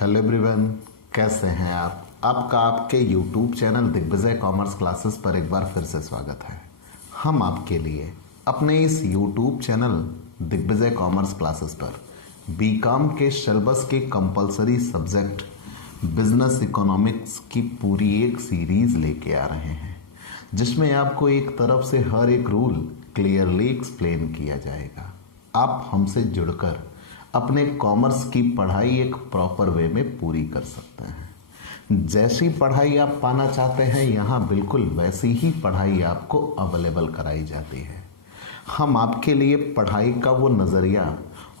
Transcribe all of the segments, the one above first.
Hello everyone, कैसे हैं आप? आपका आपके YouTube channel Digvijay commerce classes पर एक बार फिर से स्वागत है। हम आपके लिए अपने इस YouTube channel Digvijay commerce classes पर बीकॉम के सिलेबस के कंपलसरी सब्जेक्ट बिजनेस इकोनॉमिक्स की पूरी एक सीरीज लेके आ रहे हैं, जिसमें आपको एक तरफ से हर एक रूल क्लियरली एक्सप्लेन किया जाएगा। आप हमसे जुड़कर अपने कॉमर्स की पढ़ाई एक प्रॉपर वे में पूरी कर सकते हैं। जैसी पढ़ाई आप पाना चाहते हैं, यहाँ बिल्कुल वैसी ही पढ़ाई आपको अवेलेबल कराई जाती है। हम आपके लिए पढ़ाई का वो नज़रिया,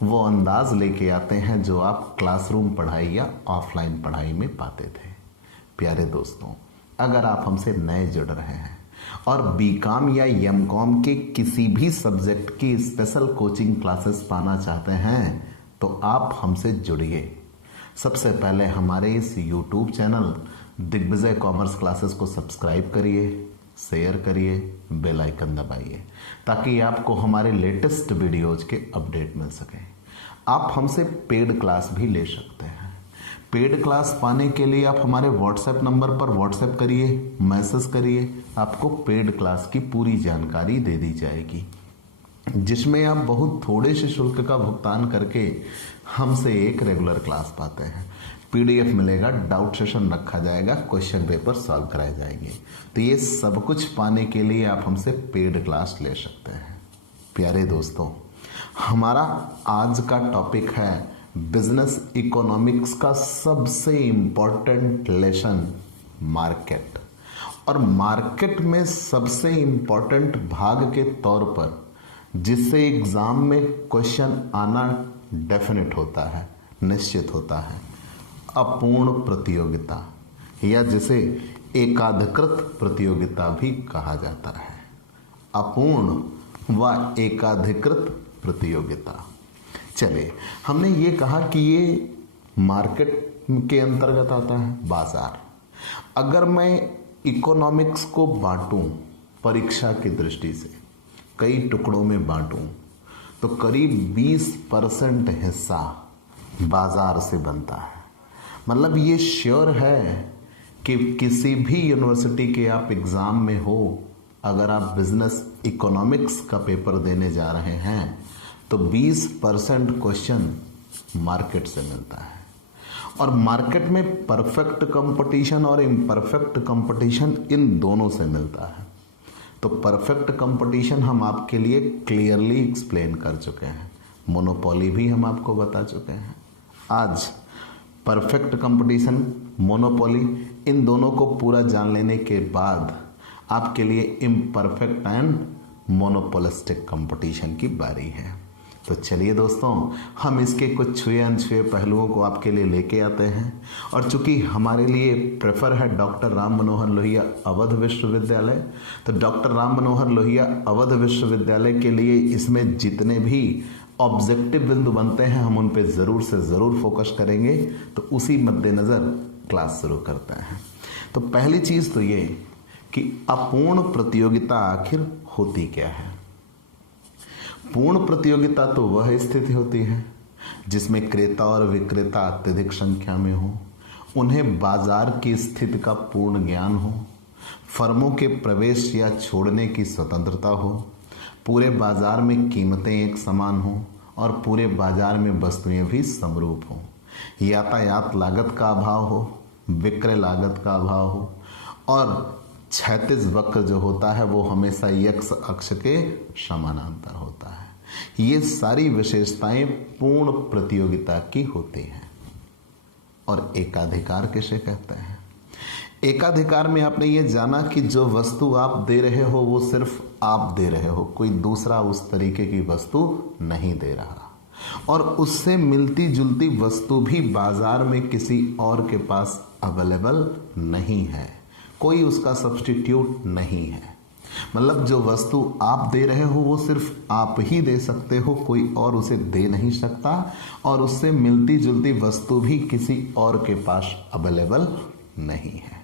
वो अंदाज लेके आते हैं जो आप क्लासरूम पढ़ाई या ऑफलाइन पढ़ाई में पाते थे। प्यारे दोस्तों, अगर आप हमसे नए जुड़ रहे हैं और बीकॉम या एमकॉम के किसी भी सब्जेक्ट की स्पेशल कोचिंग क्लासेस पाना चाहते हैं तो आप हमसे जुड़िए। सबसे पहले हमारे इस YouTube channel Digvijay commerce classes को सब्सक्राइब करिए, शेयर करिए, बेल आइकन दबाइए ताकि आपको हमारे लेटेस्ट वीडियोज के अपडेट मिल सके। आप हमसे पेड क्लास भी ले सकते हैं। पेड क्लास पाने के लिए आप हमारे व्हाट्सएप नंबर पर व्हाट्सएप करिए, मैसेज करिए, आपको पेड क्लास की पूरी जानकारी दे दी जाएगी, जिसमें आप बहुत थोड़े से शुल्क का भुगतान करके हमसे एक रेगुलर क्लास पाते हैं। पीडीएफ मिलेगा, डाउट सेशन रखा जाएगा, क्वेश्चन पेपर सॉल्व कराए जाएंगे। तो ये सब कुछ पाने के लिए आप हमसे पेड क्लास ले सकते हैं। प्यारे दोस्तों, हमारा आज का टॉपिक है बिजनेस इकोनॉमिक्स का सबसे इम्पोर्टेंट लेसन, मार्केट। और मार्केट में सबसे इम्पोर्टेंट भाग के तौर पर जिससे एग्जाम में क्वेश्चन आना डेफिनेट होता है, निश्चित होता है, अपूर्ण प्रतियोगिता, या जिसे एकाधिकृत प्रतियोगिता भी कहा जाता है। अपूर्ण व एकाधिकृत प्रतियोगिता। चलिए, हमने ये कहा कि ये मार्केट के अंतर्गत आता है, बाजार। अगर मैं इकोनॉमिक्स को बांटूं परीक्षा की दृष्टि से, कई टुकड़ों में बांटूं, तो करीब 20% हिस्सा बाजार से बनता है। मतलब ये श्योर है कि किसी भी यूनिवर्सिटी के आप एग्जाम में हो, अगर आप बिजनेस इकोनॉमिक्स का पेपर देने जा रहे हैं तो 20% क्वेश्चन मार्केट से मिलता है। और मार्केट में परफेक्ट कंपटीशन और इम्परफेक्ट कंपटीशन इन दोनों से मिलता है। तो परफेक्ट कंपटीशन हम आपके लिए क्लियरली एक्सप्लेन कर चुके हैं, मोनोपोली भी हम आपको बता चुके हैं। आज परफेक्ट कंपटीशन, मोनोपोली, इन दोनों को पूरा जान लेने के बाद आपके लिए इम्परफेक्ट एंड मोनोपोलिस्टिक कंपटीशन की बारी है। तो चलिए दोस्तों, हम इसके कुछ छुए अनछुए पहलुओं को आपके लिए लेके आते हैं। और चूंकि हमारे लिए प्रेफर है डॉक्टर राम मनोहर लोहिया अवध विश्वविद्यालय, तो डॉक्टर राम मनोहर लोहिया अवध विश्वविद्यालय के लिए इसमें जितने भी ऑब्जेक्टिव बिंदु बनते हैं, हम उन पे ज़रूर से ज़रूर फोकस करेंगे। तो उसी मद्देनज़र क्लास शुरू करते हैं। तो पहली चीज़ तो ये कि अपूर्ण प्रतियोगिता आखिर होती क्या है। पूर्ण प्रतियोगिता तो वह स्थिति होती है जिसमें क्रेता और विक्रेता अत्यधिक संख्या में हो, उन्हें बाजार की स्थिति का पूर्ण ज्ञान हो, फर्मों के प्रवेश या छोड़ने की स्वतंत्रता हो, पूरे बाजार में कीमतें एक समान हो और पूरे बाजार में वस्तुएं भी समरूप हो, यातायात लागत का अभाव हो, विक्रय लागत का अभाव हो, और क्षैतिज वक्र जो होता है वो हमेशा एक्स अक्ष के समानांतर होता है। ये सारी विशेषताएं पूर्ण प्रतियोगिता की होती हैं। और एकाधिकार किसे कहते हैं? एकाधिकार में आपने ये जाना कि जो वस्तु आप दे रहे हो वो सिर्फ आप दे रहे हो, कोई दूसरा उस तरीके की वस्तु नहीं दे रहा, और उससे मिलती जुलती वस्तु भी बाजार में किसी और के पास अवेलेबल नहीं है, कोई उसका सब्स्टिट्यूट नहीं है। मतलब जो वस्तु आप दे रहे हो वो सिर्फ आप ही दे सकते हो, कोई और उसे दे नहीं सकता, और उससे मिलती जुलती वस्तु भी किसी और के पास अवेलेबल नहीं है।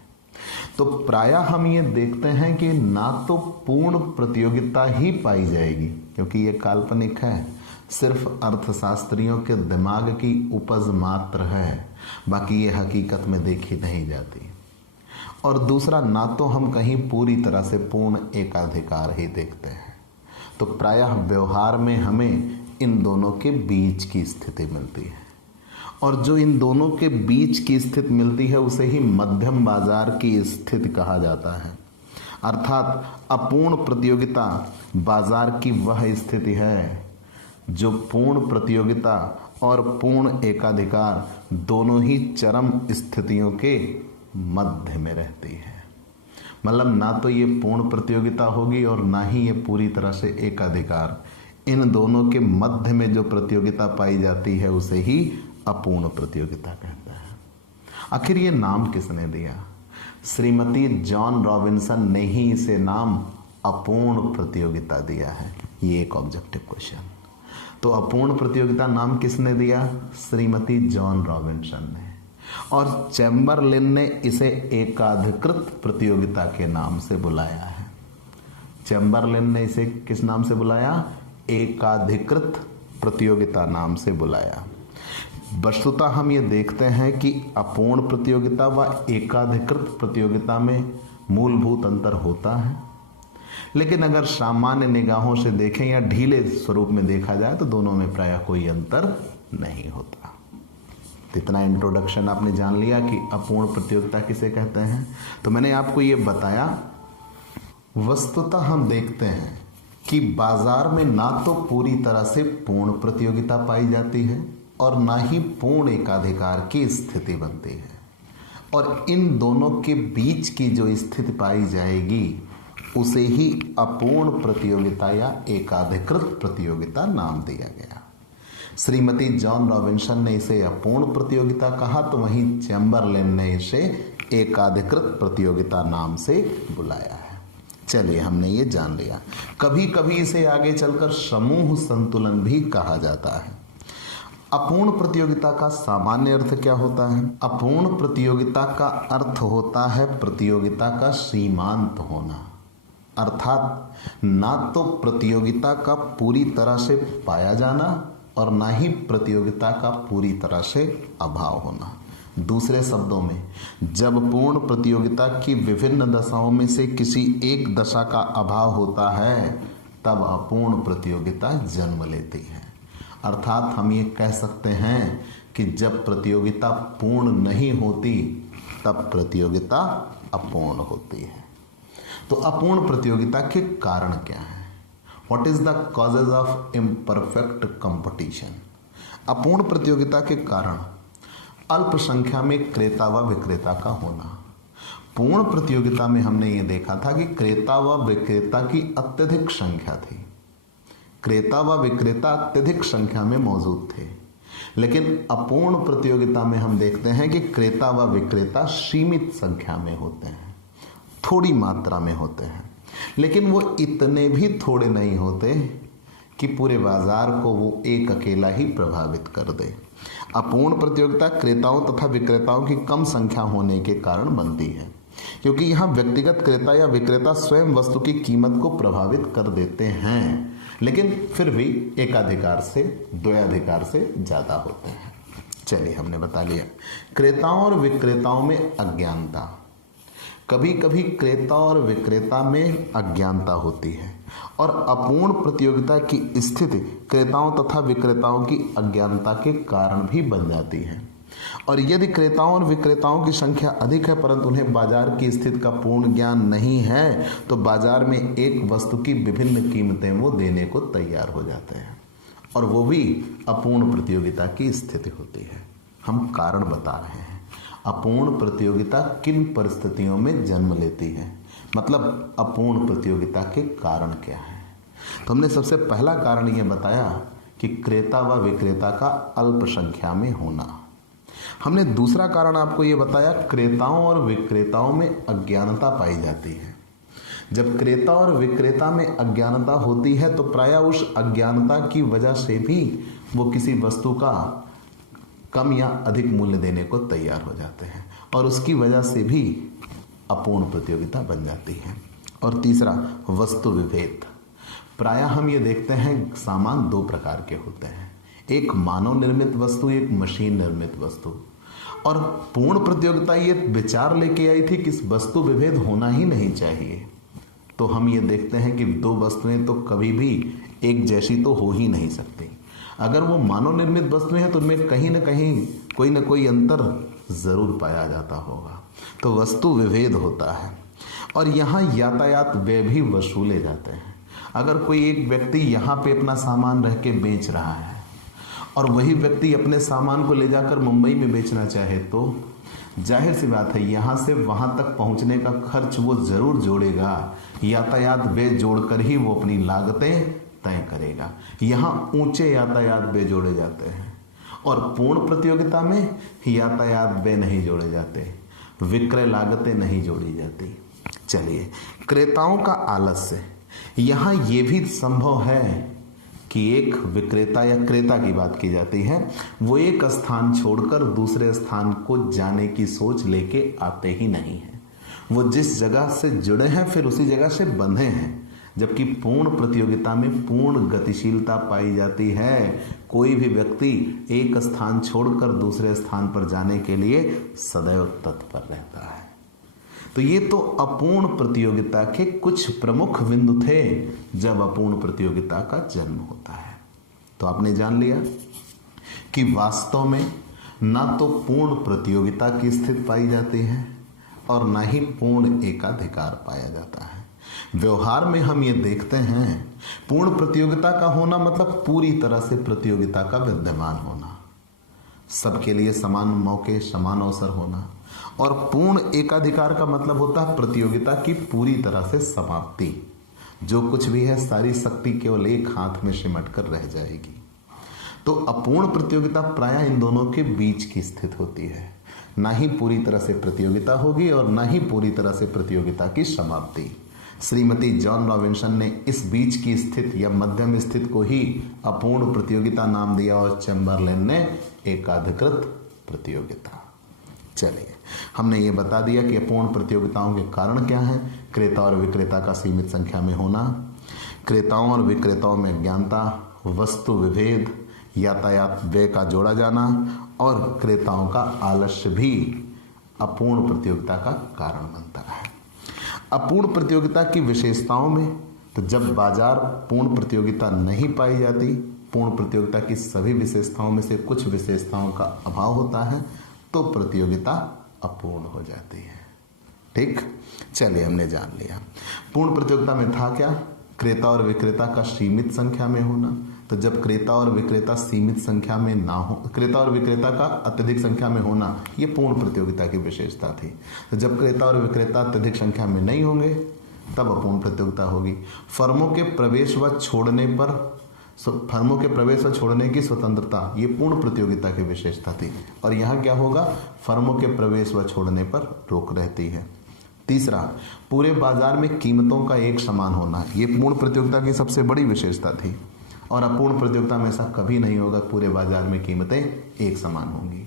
तो प्रायः हम ये देखते हैं कि ना तो पूर्ण प्रतियोगिता ही पाई जाएगी, क्योंकि ये काल्पनिक है, सिर्फ अर्थशास्त्रियों के दिमाग की उपज मात्र है, बाकी ये हकीकत में देखी नहीं जाती। और दूसरा, ना तो हम कहीं पूरी तरह से पूर्ण एकाधिकार ही देखते हैं, तो प्रायः व्यवहार में हमें इन दोनों के बीच की स्थिति मिलती है। और जो इन दोनों के बीच की स्थिति मिलती है उसे ही मध्यम बाजार की स्थिति कहा जाता है। अर्थात अपूर्ण प्रतियोगिता बाजार की वह स्थिति है जो पूर्ण प्रतियोगिता और पूर्ण एकाधिकार दोनों ही चरम स्थितियों के मध्य में रहती है। मतलब ना तो ये पूर्ण प्रतियोगिता होगी और ना ही ये पूरी तरह से एकाधिकार। इन दोनों के मध्य में जो प्रतियोगिता पाई जाती है उसे ही अपूर्ण प्रतियोगिता कहता है। आखिर ये नाम किसने दिया? श्रीमती जॉन रॉबिन्सन ने ही इसे नाम अपूर्ण प्रतियोगिता दिया है। ये एक ऑब्जेक्टिव क्वेश्चन। तो अपूर्ण प्रतियोगिता नाम किसने दिया? श्रीमती जॉन रॉबिन्सन ने। और चैम्बरलिन ने इसे एकाधिकृत प्रतियोगिता के नाम से बुलाया है। चैम्बरलिन ने इसे किस नाम से बुलाया? एकाधिकृत प्रतियोगिता नाम से बुलाया। वस्तुतः हम ये देखते हैं कि अपूर्ण प्रतियोगिता व एकाधिकृत प्रतियोगिता में मूलभूत अंतर होता है, लेकिन अगर सामान्य निगाहों से देखें या ढीले स्वरूप में देखा जाए तो दोनों में प्रायः कोई अंतर नहीं होता। इतना इंट्रोडक्शन आपने जान लिया कि अपूर्ण प्रतियोगिता किसे कहते हैं। तो मैंने आपको ये बताया, वस्तुतः हम देखते हैं कि बाजार में ना तो पूरी तरह से पूर्ण प्रतियोगिता पाई जाती है और ना ही पूर्ण एकाधिकार की स्थिति बनती है। और इन दोनों के बीच की जो स्थिति पाई जाएगी उसे ही अपूर्ण प्रतियोगिता या एकाधिकृत प्रतियोगिता नाम दिया गया। श्रीमती जॉन रॉबिन्सन ने इसे अपूर्ण प्रतियोगिता कहा, तो वहीं चैम्बरलिन ने इसे एकाधिकृत प्रतियोगिता नाम से बुलाया है। चलिए, हमने ये जान लिया। कभी कभी इसे आगे चलकर समूह संतुलन भी कहा जाता है। अपूर्ण प्रतियोगिता का सामान्य अर्थ क्या होता है? अपूर्ण प्रतियोगिता का अर्थ होता है प्रतियोगिता का सीमांत होना। अर्थात ना तो प्रतियोगिता का पूरी तरह से पाया जाना और ना ही प्रतियोगिता का पूरी तरह से अभाव होना। दूसरे शब्दों में, जब पूर्ण प्रतियोगिता की विभिन्न दशाओं में से किसी एक दशा का अभाव होता है तब अपूर्ण प्रतियोगिता जन्म लेती है। अर्थात हम ये कह सकते हैं कि जब प्रतियोगिता पूर्ण नहीं होती तब प्रतियोगिता अपूर्ण होती है। तो अपूर्ण प्रतियोगिता के कारण क्या है? What is the causes of imperfect competition? अपूर्ण प्रतियोगिता के कारण अल्प संख्या में क्रेता व विक्रेता का होना। पूर्ण प्रतियोगिता में हमने ये देखा था कि क्रेता व विक्रेता की अत्यधिक संख्या थी। क्रेता व विक्रेता अत्यधिक संख्या में मौजूद थे, लेकिन अपूर्ण प्रतियोगिता में हम देखते हैं कि क्रेता व विक्रेता सीमित संख्या में होते हैं, थोड़ी मात्रा में होते हैं, लेकिन वो इतने भी थोड़े नहीं होते कि पूरे बाजार को वो एक अकेला ही प्रभावित कर दे। अपूर्ण प्रतियोगिता क्रेताओं तथा विक्रेताओं की कम संख्या होने के कारण बनती है, क्योंकि यहाँ व्यक्तिगत क्रेता या विक्रेता स्वयं वस्तु की कीमत को प्रभावित कर देते हैं, लेकिन फिर भी एकाधिकार से द्वयाधिकार से ज़्यादा होते हैं। चलिए, हमने बता लिया। क्रेताओं और विक्रेताओं में अज्ञानता। कभी कभी क्रेता और विक्रेता में अज्ञानता होती है और अपूर्ण प्रतियोगिता की स्थिति क्रेताओं तथा विक्रेताओं की अज्ञानता के कारण भी बन जाती है। और यदि क्रेताओं और विक्रेताओं की संख्या अधिक है परंतु उन्हें बाजार की स्थिति का पूर्ण ज्ञान नहीं है तो बाजार में एक वस्तु की विभिन्न कीमतें वो देने को तैयार हो जाते हैं, और वो भी अपूर्ण प्रतियोगिता की स्थिति होती है। हम कारण बता रहे हैं, अपूर्ण प्रतियोगिता किन परिस्थितियों में जन्म लेती है, मतलब अपूर्ण प्रतियोगिता के कारण क्या है। तो हमने सबसे पहला कारण ये बताया कि क्रेता व विक्रेता का अल्प संख्या में होना। हमने दूसरा कारण आपको ये बताया, क्रेताओं और विक्रेताओं में अज्ञानता पाई जाती है। जब क्रेता और विक्रेता में अज्ञानता होती है तो प्रायः उस अज्ञानता की वजह से भी वो किसी वस्तु का कम या अधिक मूल्य देने को तैयार हो जाते हैं, और उसकी वजह से भी अपूर्ण प्रतियोगिता बन जाती है। और तीसरा, वस्तु विभेद। प्रायः हम ये देखते हैं सामान दो प्रकार के होते हैं, एक मानव निर्मित वस्तु, एक मशीन निर्मित वस्तु। और पूर्ण प्रतियोगिता ये विचार लेके आई थी कि इस वस्तु विभेद होना ही नहीं चाहिए। तो हम ये देखते हैं कि दो वस्तुएं तो कभी भी एक जैसी तो हो ही नहीं सकती। अगर वो मानव निर्मित वस्तुएं हैं तो उनमें कहीं ना कहीं कोई ना कोई अंतर जरूर पाया जाता होगा, तो वस्तु विभेद होता है। और यहाँ यातायात व्यय भी वसूले जाते हैं। अगर कोई एक व्यक्ति यहाँ पे अपना सामान रह के बेच रहा है और वही व्यक्ति अपने सामान को ले जाकर मुंबई में बेचना चाहे, तो जाहिर सी बात है यहाँ से वहाँ तक पहुँचने का खर्च वो जरूर जोड़ेगा। यातायात व्यय जोड़कर ही वो अपनी लागतें तय करेगा। यहाँ ऊंचे यातायात व्यय जोड़े जाते हैं और पूर्ण प्रतियोगिता में यातायात व्यय नहीं जोड़े जाते, विक्रय लागतें नहीं जोड़ी जाती। चलिए, क्रेताओं का आलस्य। यहाँ ये भी संभव है कि एक विक्रेता या क्रेता की बात की जाती है, वो एक स्थान छोड़कर दूसरे स्थान को जाने की सोच लेके आते ही नहीं है। वो जिस जगह से जुड़े हैं फिर उसी जगह से बंधे हैं। जबकि पूर्ण प्रतियोगिता में पूर्ण गतिशीलता पाई जाती है। कोई भी व्यक्ति एक स्थान छोड़कर दूसरे स्थान पर जाने के लिए सदैव तत्पर रहता है। तो ये तो अपूर्ण प्रतियोगिता के कुछ प्रमुख बिंदु थे जब अपूर्ण प्रतियोगिता का जन्म होता है। तो आपने जान लिया कि वास्तव में ना तो पूर्ण प्रतियोगिता की स्थिति पाई जाती है और ना ही पूर्ण एकाधिकार पाया जाता है। व्यवहार में हम ये देखते हैं, पूर्ण प्रतियोगिता का होना मतलब पूरी तरह से प्रतियोगिता का विद्यमान होना, सबके लिए समान मौके, समान अवसर होना। और पूर्ण एकाधिकार का मतलब होता है प्रतियोगिता की पूरी तरह से समाप्ति। जो कुछ भी है सारी शक्ति केवल एक हाथ में सिमट कर रह जाएगी। तो अपूर्ण प्रतियोगिता प्रायः इन दोनों के बीच की स्थिति होती है। ना ही पूरी तरह से प्रतियोगिता होगी और ना ही पूरी तरह से प्रतियोगिता की समाप्ति। श्रीमती जॉन रॉबिन्सन ने इस बीच की स्थिति या मध्यम स्थिति को ही अपूर्ण प्रतियोगिता नाम दिया और चैम्बरलेन ने एकाधिकृत प्रतियोगिता। चलिए, हमने ये बता दिया कि अपूर्ण प्रतियोगिताओं के कारण क्या हैं। क्रेता और विक्रेता का सीमित संख्या में होना, क्रेताओं और विक्रेताओं में अज्ञानता, वस्तु विभेद, यातायात व्यय का जोड़ा जाना और क्रेताओं का आलस्य भी अपूर्ण प्रतियोगिता का कारण बनता है। अपूर्ण प्रतियोगिता की विशेषताओं में, तो जब बाजार पूर्ण प्रतियोगिता नहीं पाई जाती, पूर्ण प्रतियोगिता की सभी विशेषताओं में से कुछ विशेषताओं का अभाव होता है, तो प्रतियोगिता अपूर्ण हो जाती है। ठीक, चलिए हमने जान लिया। पूर्ण प्रतियोगिता में था क्या? क्रेता और विक्रेता का सीमित संख्या में होना। तो जब क्रेता और विक्रेता सीमित संख्या में ना हो, क्रेता और विक्रेता का अत्यधिक संख्या में होना, ये पूर्ण प्रतियोगिता की विशेषता थी। तो जब क्रेता और विक्रेता अत्यधिक संख्या में नहीं होंगे तब अपूर्ण प्रतियोगिता होगी। फर्मों के प्रवेश व छोड़ने पर, फर्मों के प्रवेश व छोड़ने की स्वतंत्रता, ये पूर्ण प्रतियोगिता की विशेषता थी। और यहाँ क्या होगा? फर्मों के प्रवेश व छोड़ने पर रोक रहती है। तीसरा, पूरे बाजार में कीमतों का एक समान होना, ये पूर्ण प्रतियोगिता की सबसे बड़ी विशेषता थी। और अपूर्ण प्रतियोगिता में ऐसा कभी नहीं होगा, पूरे बाजार में कीमतें एक समान होंगी।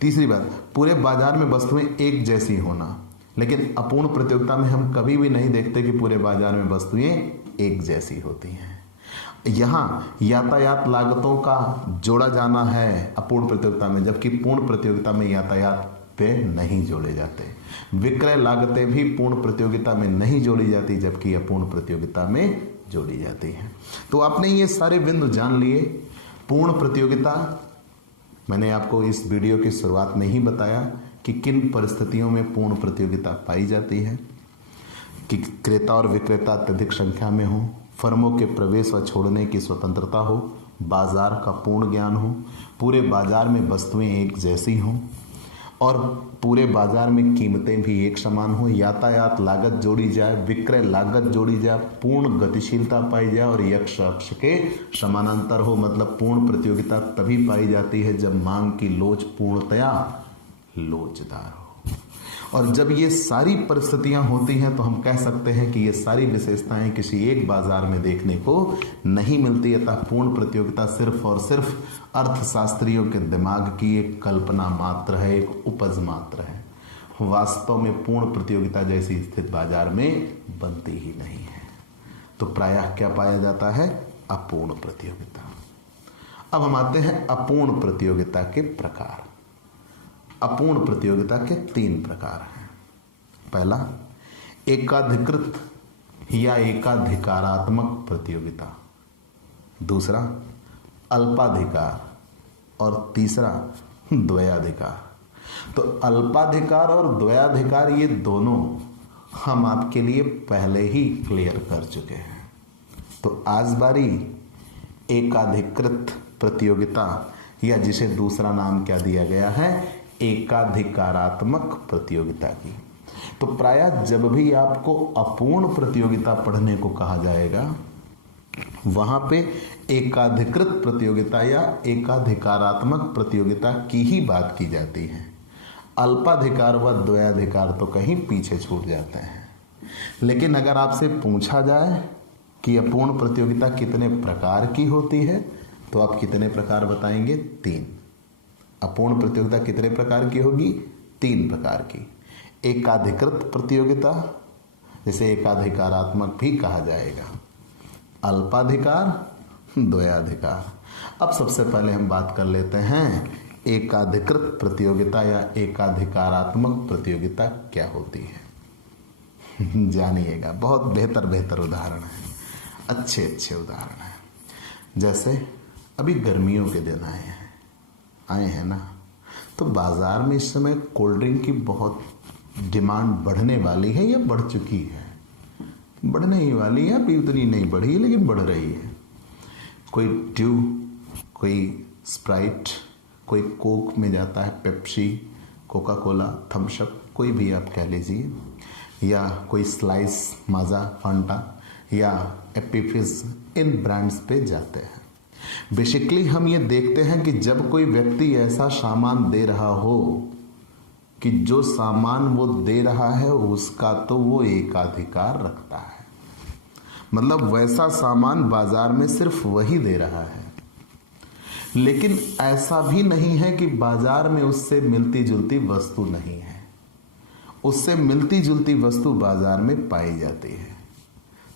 तीसरी बात, पूरे बाजार में वस्तुएं एक जैसी होना, लेकिन अपूर्ण प्रतियोगिता में हम कभी भी नहीं देखते कि पूरे बाजार में वस्तुएं एक जैसी होती हैं। यहाँ यातायात लागतों का जोड़ा जाना है अपूर्ण प्रतियोगिता में, जबकि पूर्ण प्रतियोगिता में यातायात पे नहीं जोड़े जाते। विक्रय लागतें भी पूर्ण प्रतियोगिता में नहीं जोड़ी जाती, जबकि अपूर्ण प्रतियोगिता में जोड़ी जाती है। तो आपने ये सारे बिंदु जान लिए। पूर्ण प्रतियोगिता, मैंने आपको इस वीडियो की शुरुआत में ही बताया कि किन परिस्थितियों में पूर्ण प्रतियोगिता पाई जाती है, कि क्रेता और विक्रेता अत्यधिक संख्या में हो, फर्मों के प्रवेश व छोड़ने की स्वतंत्रता हो, बाजार का पूर्ण ज्ञान हो, पूरे बाजार में वस्तुएं एक जैसी हों और पूरे बाजार में कीमतें भी एक समान हो, यातायात लागत जोड़ी जाए, विक्रय लागत जोड़ी जाए, पूर्ण गतिशीलता पाई जाए और यक्ष अक्ष के समानांतर हो। मतलब पूर्ण प्रतियोगिता तभी पाई जाती है जब मांग की लोच पूर्णतया लोचदार हो। और जब ये सारी परिस्थितियां होती हैं तो हम कह सकते हैं कि ये सारी विशेषताएं किसी एक बाजार में देखने को नहीं मिलती। अतः पूर्ण प्रतियोगिता सिर्फ और सिर्फ अर्थशास्त्रियों के दिमाग की एक कल्पना मात्र है, एक उपज मात्र है। वास्तव में पूर्ण प्रतियोगिता जैसी स्थिति बाजार में बनती ही नहीं है। तो प्रायः क्या पाया जाता है? अपूर्ण प्रतियोगिता। अब हम आते हैं अपूर्ण प्रतियोगिता के प्रकार। अपूर्ण प्रतियोगिता के 3 प्रकार हैं। पहला, एकाधिकृत या एकाधिकारात्मक प्रतियोगिता। दूसरा, अल्पाधिकार। और तीसरा, द्वयाधिकार। तो अल्पाधिकार और द्वयाधिकार ये दोनों हम आपके लिए पहले ही क्लियर कर चुके हैं। तो आज बारी एकाधिकृत प्रतियोगिता या जिसे दूसरा नाम क्या दिया गया है? एकाधिकारात्मक प्रतियोगिता की। तो प्रायः जब भी आपको अपूर्ण प्रतियोगिता पढ़ने को कहा जाएगा वहां पे एकाधिकृत प्रतियोगिता या एकाधिकारात्मक प्रतियोगिता की ही बात की जाती है। अल्पाधिकार व द्वयाधिकार तो कहीं पीछे छूट जाते हैं। लेकिन अगर आपसे पूछा जाए कि अपूर्ण प्रतियोगिता कितने प्रकार की होती है तो आप कितने प्रकार बताएंगे? 3। अपूर्ण प्रतियोगिता कितने प्रकार की होगी? 3 प्रकार की। एकाधिकृत प्रतियोगिता, जिसे एकाधिकारात्मक भी कहा जाएगा, अल्पाधिकार, द्वयाधिकार। अब सबसे पहले हम बात कर लेते हैं एकाधिकृत प्रतियोगिता या एकाधिकारात्मक प्रतियोगिता क्या होती है। जानिएगा, बहुत बेहतर उदाहरण है, अच्छे उदाहरण हैं। जैसे अभी गर्मियों के दिन आए हैं ना, तो बाजार में इस समय कोल्ड ड्रिंक की बहुत डिमांड बढ़ने वाली है या बढ़ चुकी है? बढ़ने ही वाली है, अभी उतनी नहीं बढ़ी है लेकिन बढ़ रही है। कोई ड्यू, कोई स्प्राइट, कोई कोक में जाता है, Pepsi, Coca Cola, Thums Up, कोई भी आप कह लीजिए, या कोई स्लाइस, माजा, फांटा या एप्पी फिज, इन ब्रांड्स पे जाते हैं। बेसिकली हम ये देखते हैं कि जब कोई व्यक्ति ऐसा सामान दे रहा हो कि जो सामान वो दे रहा है उसका तो वो एकाधिकार रखता है, मतलब वैसा सामान बाजार में सिर्फ वही दे रहा है। लेकिन ऐसा भी नहीं है कि बाजार में उससे मिलती जुलती वस्तु नहीं है, उससे मिलती जुलती वस्तु बाजार में पाई जाती है।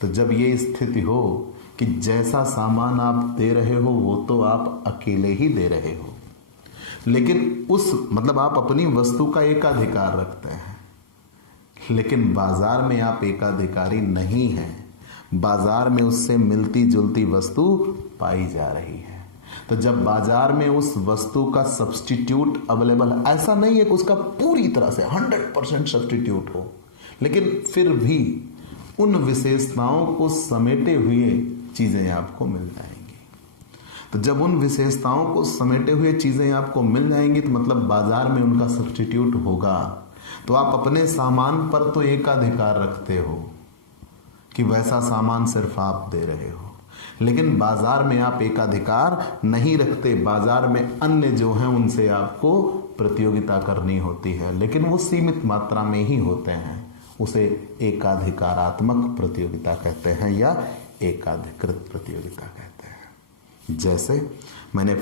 तो जब ये स्थिति हो कि जैसा सामान आप दे रहे हो वो तो आप अकेले ही दे रहे हो, लेकिन मतलब आप अपनी वस्तु का एकाधिकार रखते हैं, लेकिन बाजार में आप एकाधिकारी नहीं हैं, बाजार में उससे मिलती जुलती वस्तु पाई जा रही है। तो जब बाजार में उस वस्तु का सब्स्टिट्यूट अवेलेबल, ऐसा नहीं है कि उसका पूरी तरह से 100% सब्स्टिट्यूट हो, लेकिन फिर भी उन विशेषताओं को समेटे हुए चीजें आपको मिल जाएंगी। तो जब उन विशेषताओं को समेटे हुए चीजें आपको मिल जाएंगी तो मतलब बाजार में उनका सब्स्टिट्यूट होगा। तो आप अपने सामान पर तो एकाधिकार रखते हो कि वैसा सामान सिर्फ आप दे रहे हो, लेकिन बाजार में आप एकाधिकार नहीं रखते। बाजार में अन्य जो हैं उनसे आपको प्रतियोगिता करनी होती है, लेकिन वो सीमित मात्रा में ही होते हैं। उसे एकाधिकारात्मक प्रतियोगिता कहते हैं या एकाधिकृत प्रतियोगिता कहते हैं। जैसे मैंने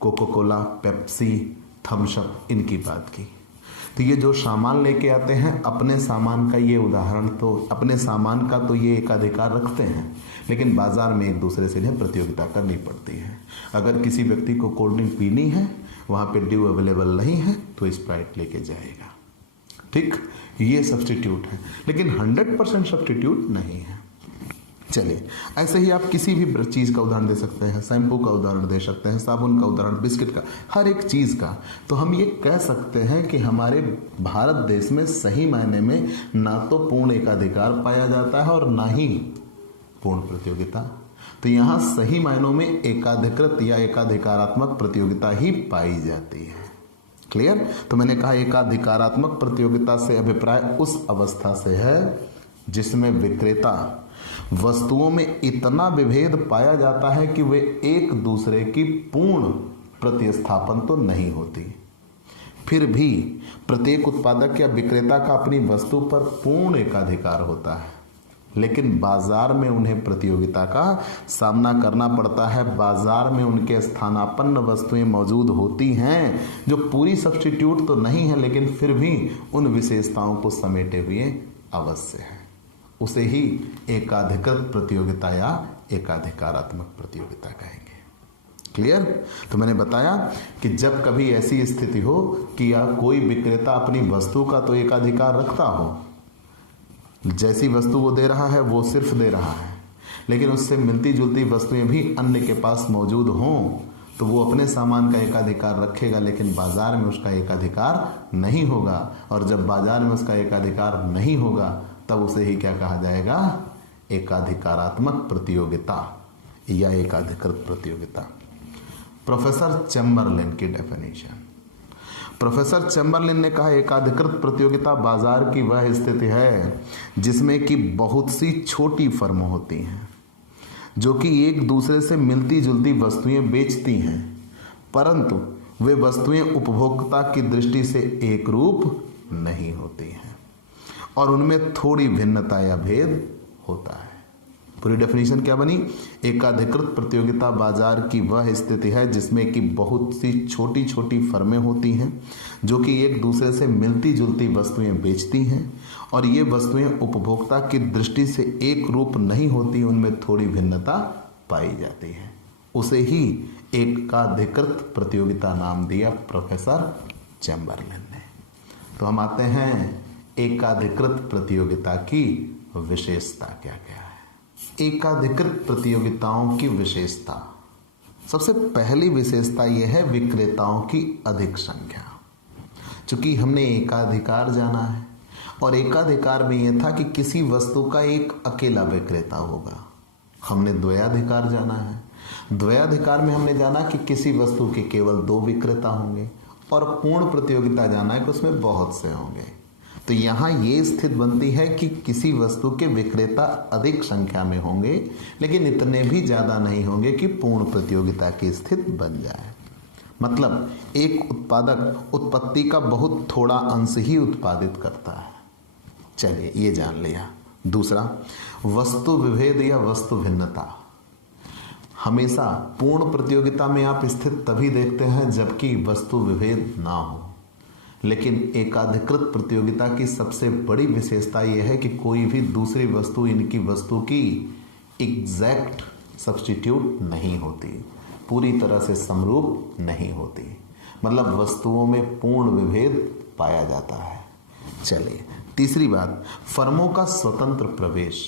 Coca Cola, Pepsi, Thums Up इनकी बात की, तो ये जो सामान लेके आते हैं अपने सामान का, ये उदाहरण तो अपने सामान का तो ये एकाधिकार रखते हैं, लेकिन बाजार में एक दूसरे से इन्हें प्रतियोगिता करनी पड़ती है। अगर किसी व्यक्ति को कोल्ड ड्रिंक पीनी है, वहाँ पे ड्यू अवेलेबल नहीं है तो स्प्राइट लेके जाएगा। ठीक, ये सब्स्टिट्यूट है, लेकिन 100% सब्स्टिट्यूट नहीं है। चलिए, ऐसे ही आप किसी भी चीज़ का उदाहरण दे सकते हैं, शैम्पू का उदाहरण दे सकते हैं, साबुन का उदाहरण, बिस्किट का, हर एक चीज़ का। तो हम ये कह सकते हैं कि हमारे भारत देश में सही मायने में ना तो पूर्ण एकाधिकार पाया जाता है और ना ही पूर्ण प्रतियोगिता। तो यहाँ सही मायनों में एकाधिकृत या एकाधिकारात्मक प्रतियोगिता ही पाई जाती है। क्लियर? तो मैंने कहा एकाधिकारात्मक प्रतियोगिता से अभिप्राय उस अवस्था से है जिसमें विक्रेता वस्तुओं में इतना विभेद पाया जाता है कि वे एक दूसरे की पूर्ण प्रतिस्थापन तो नहीं होती, फिर भी प्रत्येक उत्पादक या विक्रेता का अपनी वस्तु पर पूर्ण एकाधिकार होता है, लेकिन बाजार में उन्हें प्रतियोगिता का सामना करना पड़ता है। बाजार में उनके स्थानापन्न वस्तुएं मौजूद होती हैं जो पूरी सब्स्टिट्यूट तो नहीं है, लेकिन फिर भी उन विशेषताओं को समेटे हुए अवश्य है। उसे ही एकाधिकृत प्रतियोगिता या एकाधिकारात्मक प्रतियोगिता कहेंगे। क्लियर? तो मैंने बताया कि जब कभी ऐसी स्थिति हो कि या कोई विक्रेता अपनी वस्तु का तो एकाधिकार रखता हो, जैसी वस्तु वो दे रहा है वो सिर्फ दे रहा है, लेकिन उससे मिलती जुलती वस्तुएं भी अन्य के पास मौजूद हों, तो वो अपने सामान का एकाधिकार रखेगा, लेकिन बाजार में उसका एकाधिकार नहीं होगा। और जब बाजार में उसका एकाधिकार नहीं होगा तब उसे ही क्या कहा जाएगा? एकाधिकारात्मक प्रतियोगिता या एकाधिकृत प्रतियोगिता। प्रोफेसर चैम्बरलिन की डेफिनेशन। प्रोफेसर चैम्बरलिन ने कहा, एकाधिकृत प्रतियोगिता बाजार की वह स्थिति है जिसमें कि बहुत सी छोटी फर्म होती हैं जो कि एक दूसरे से मिलती जुलती वस्तुएं बेचती हैं, परंतु वे वस्तुएं उपभोक्ता की दृष्टि से एक रूप नहीं होती हैं और उनमें थोड़ी भिन्नता या भेद होता है। पूरी डेफिनेशन क्या बनी? एकाधिकृत प्रतियोगिता बाजार की वह स्थिति है जिसमें कि बहुत सी छोटी छोटी फर्में होती हैं जो कि एक दूसरे से मिलती जुलती वस्तुएं बेचती हैं और ये वस्तुएं उपभोक्ता की दृष्टि से एक रूप नहीं होती, उनमें थोड़ी भिन्नता पाई जाती है। उसे ही एकाधिकृत प्रतियोगिता नाम दिया प्रोफेसर चैम्बरलिन ने। तो हम आते हैं एकाधिकृत प्रतियोगिता की विशेषता क्या क्या है। एकाधिकृत प्रतियोगिताओं की विशेषता, सबसे पहली विशेषता यह है विक्रेताओं की अधिक संख्या। चूंकि हमने एकाधिकार जाना है और एकाधिकार में यह था कि किसी वस्तु का एक अकेला विक्रेता होगा। हमने द्वयाधिकार जाना है। द्वयाधिकार में हमने जाना कि किसी वस्तु के केवल 2 विक्रेता होंगे और पूर्ण प्रतियोगिता जाना है कि उसमें बहुत से होंगे। तो यहाँ ये स्थिति बनती है कि किसी वस्तु के विक्रेता अधिक संख्या में होंगे, लेकिन इतने भी ज़्यादा नहीं होंगे कि पूर्ण प्रतियोगिता की स्थिति बन जाए। मतलब एक उत्पादक उत्पत्ति का बहुत थोड़ा अंश ही उत्पादित करता है। चलिए ये जान लिया। दूसरा, वस्तु विभेद या वस्तु भिन्नता। हमेशा पूर्ण प्रतियोगिता में आप स्थिति तभी देखते हैं जबकि वस्तु विभेद ना हो, लेकिन एकाधिकृत प्रतियोगिता की सबसे बड़ी विशेषता यह है कि कोई भी दूसरी वस्तु इनकी वस्तु की एग्जैक्ट सब्स्टिट्यूट नहीं होती, पूरी तरह से समरूप नहीं होती। मतलब वस्तुओं में पूर्ण विभेद पाया जाता है। चलिए तीसरी बात, फर्मों का स्वतंत्र प्रवेश।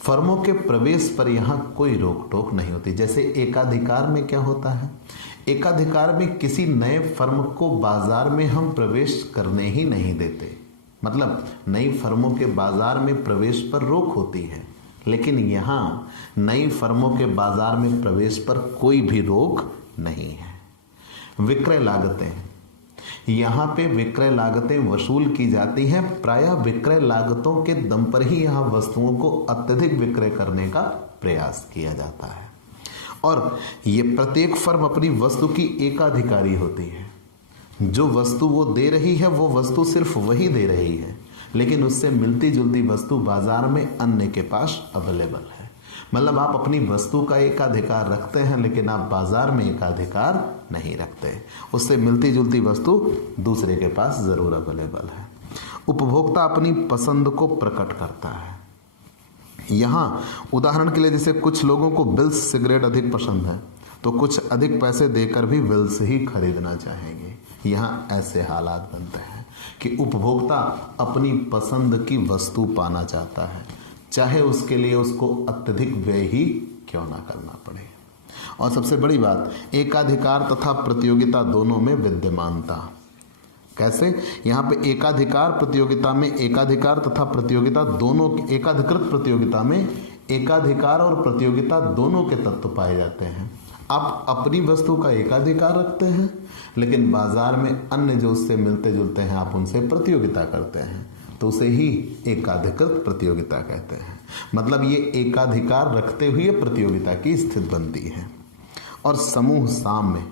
फर्मों के प्रवेश पर यहाँ कोई रोक टोक नहीं होती। जैसे एकाधिकार में क्या होता है? एकाधिकार में किसी नए फर्म को बाजार में हम प्रवेश करने ही नहीं देते। मतलब नई फर्मों के बाजार में प्रवेश पर रोक होती है, लेकिन यहाँ नई फर्मों के बाजार में प्रवेश पर कोई भी रोक नहीं है। विक्रय लागतें, यहाँ पे विक्रय लागतें वसूल की जाती हैं। प्रायः विक्रय लागतों के दम पर ही यहाँ वस्तुओं को अत्यधिक विक्रय करने का प्रयास किया जाता है और ये प्रत्येक फर्म अपनी वस्तु की एकाधिकारी होती है। जो वस्तु वो दे रही है वो वस्तु सिर्फ वही दे रही है, लेकिन उससे मिलती जुलती वस्तु बाजार में अन्य के पास अवेलेबल है। मतलब आप अपनी वस्तु का एकाधिकार रखते हैं, लेकिन आप बाजार में एकाधिकार नहीं रखते। उससे मिलती जुलती वस्तु दूसरे के पास जरूर अवेलेबल है। उपभोक्ता अपनी पसंद को प्रकट करता है। यहाँ उदाहरण के लिए जैसे कुछ लोगों को विल्स सिगरेट अधिक पसंद है, तो कुछ अधिक पैसे देकर भी विल्स ही खरीदना चाहेंगे। यहाँ ऐसे हालात बनते हैं कि उपभोक्ता अपनी पसंद की वस्तु पाना चाहता है, चाहे उसके लिए उसको अत्यधिक व्यय ही क्यों ना करना पड़े। और सबसे बड़ी बात, एकाधिकार तथा प्रतियोगिता दोनों में विद्यमानता। कैसे? यहाँ पे एकाधिकार प्रतियोगिता में एकाधिकार तथा प्रतियोगिता दोनों, एकाधिकृत प्रतियोगिता में एकाधिकार और प्रतियोगिता दोनों के तत्व पाए जाते हैं। आप अपनी वस्तु का एकाधिकार रखते हैं, लेकिन बाजार में अन्य जो उससे मिलते जुलते हैं आप उनसे प्रतियोगिता करते हैं, तो उसे ही एकाधिकृत प्रतियोगिता कहते हैं। मतलब ये एकाधिकार रखते हुए प्रतियोगिता की स्थिति बनती है। और समूह साम्य,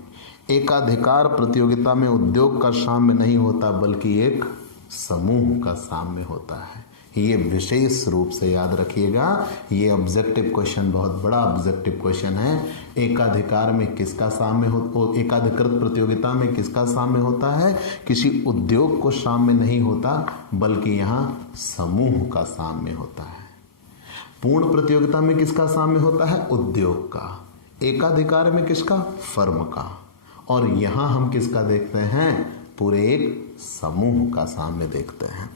एकाधिकार प्रतियोगिता में उद्योग का साम्य नहीं होता, बल्कि एक समूह का साम्य होता है। ये विशेष रूप से याद रखिएगा। ये ऑब्जेक्टिव क्वेश्चन बहुत बड़ा ऑब्जेक्टिव क्वेश्चन है। एकाधिकार में किसका साम्य हो, एकाधिकृत प्रतियोगिता में किसका साम्य होता है? किसी उद्योग को साम्य नहीं होता, बल्कि यहाँ समूह का साम्य होता है। पूर्ण प्रतियोगिता में किसका साम्य होता है? उद्योग का। एकाधिकार में किसका? फर्म का। और यहां हम किसका देखते हैं? पूरे एक समूह का साम्य देखते हैं।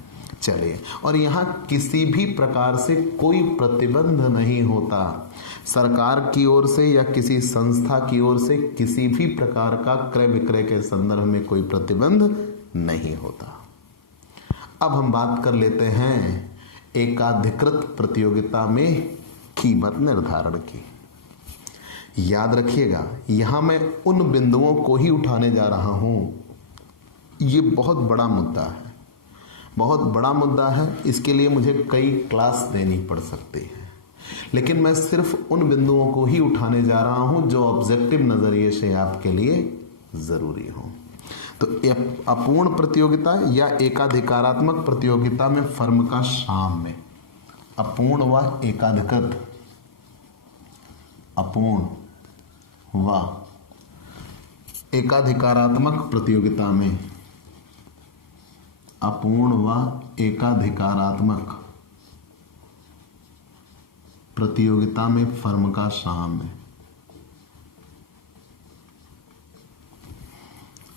चलिए, और यहाँ किसी भी प्रकार से कोई प्रतिबंध नहीं होता, सरकार की ओर से या किसी संस्था की ओर से किसी भी प्रकार का क्रय विक्रय के संदर्भ में कोई प्रतिबंध नहीं होता। अब हम बात कर लेते हैं एकाधिकृत प्रतियोगिता में कीमत निर्धारण की। याद रखिएगा, यहां मैं उन बिंदुओं को ही उठाने जा रहा हूं। ये बहुत बड़ा मुद्दा है, बहुत बड़ा मुद्दा है। इसके लिए मुझे कई क्लास देनी पड़ सकती है, लेकिन मैं सिर्फ उन बिंदुओं को ही उठाने जा रहा हूं जो ऑब्जेक्टिव नजरिए से आपके लिए जरूरी हो। तो अपूर्ण प्रतियोगिता या एकाधिकारात्मक प्रतियोगिता में फर्म का साम्य, अपूर्ण व एकाधिकृत, अपूर्ण व एकाधिकारात्मक प्रतियोगिता में, अपूर्ण व एकाधिकारात्मक प्रतियोगिता में फर्म का साम्य,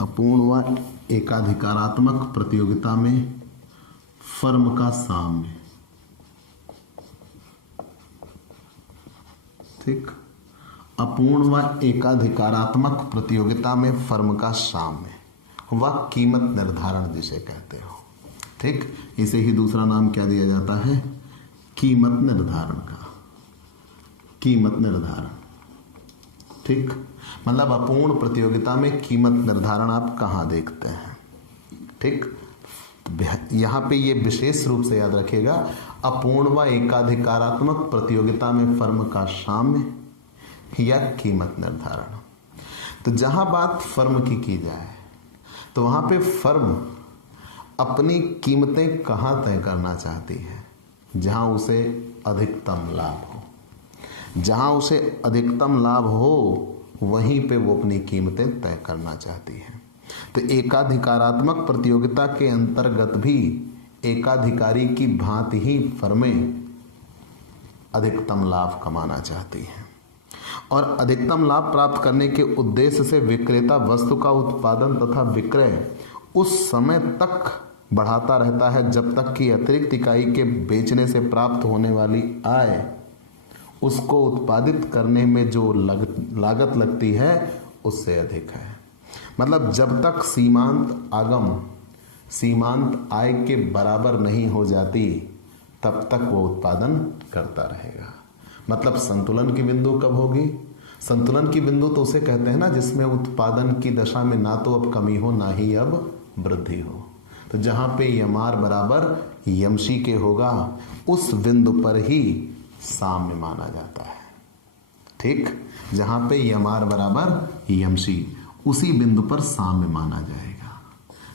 अपूर्ण व एकाधिकारात्मक प्रतियोगिता में फर्म का साम्य। ठीक, अपूर्ण व एकाधिकारात्मक प्रतियोगिता में फर्म का साम्य व कीमत निर्धारण जिसे कहते हो। ठीक, इसे ही दूसरा नाम क्या दिया जाता है? कीमत निर्धारण का, कीमत निर्धारण। ठीक, मतलब अपूर्ण प्रतियोगिता में कीमत निर्धारण आप कहां देखते हैं? ठीक, यहां पे ये विशेष रूप से याद रखिएगा, अपूर्ण व एकाधिकारात्मक प्रतियोगिता में फर्म का साम्य या कीमत निर्धारण। तो जहां बात फर्म की जाए तो वहां पे फर्म अपनी कीमतें कहां तय करना चाहती है? जहां उसे अधिकतम लाभ हो। जहां उसे अधिकतम लाभ हो वहीं पे वो अपनी कीमतें तय करना चाहती है। तो एकाधिकारात्मक प्रतियोगिता के अंतर्गत भी एकाधिकारी की भांति ही फर्में अधिकतम लाभ कमाना चाहती हैं, और अधिकतम लाभ प्राप्त करने के उद्देश्य से विक्रेता वस्तु का उत्पादन तथा विक्रय उस समय तक बढ़ाता रहता है जब तक कि अतिरिक्त इकाई के बेचने से प्राप्त होने वाली आय उसको उत्पादित करने में जो लागत लगती है उससे अधिक है। मतलब जब तक सीमांत आगम सीमांत आय के बराबर नहीं हो जाती तब तक वो उत्पादन करता रहेगा। मतलब संतुलन की बिंदु कब होगी? संतुलन की बिंदु तो उसे कहते हैं ना जिसमें उत्पादन की दशा में ना तो अब कमी हो ना ही अब वृद्धि हो। तो जहां पे यमार बराबर यमसी के होगा उस बिंदु पर ही साम्य माना जाता है। ठीक, जहां पे यमार बराबर यमसी उसी बिंदु पर साम्य माना जाएगा।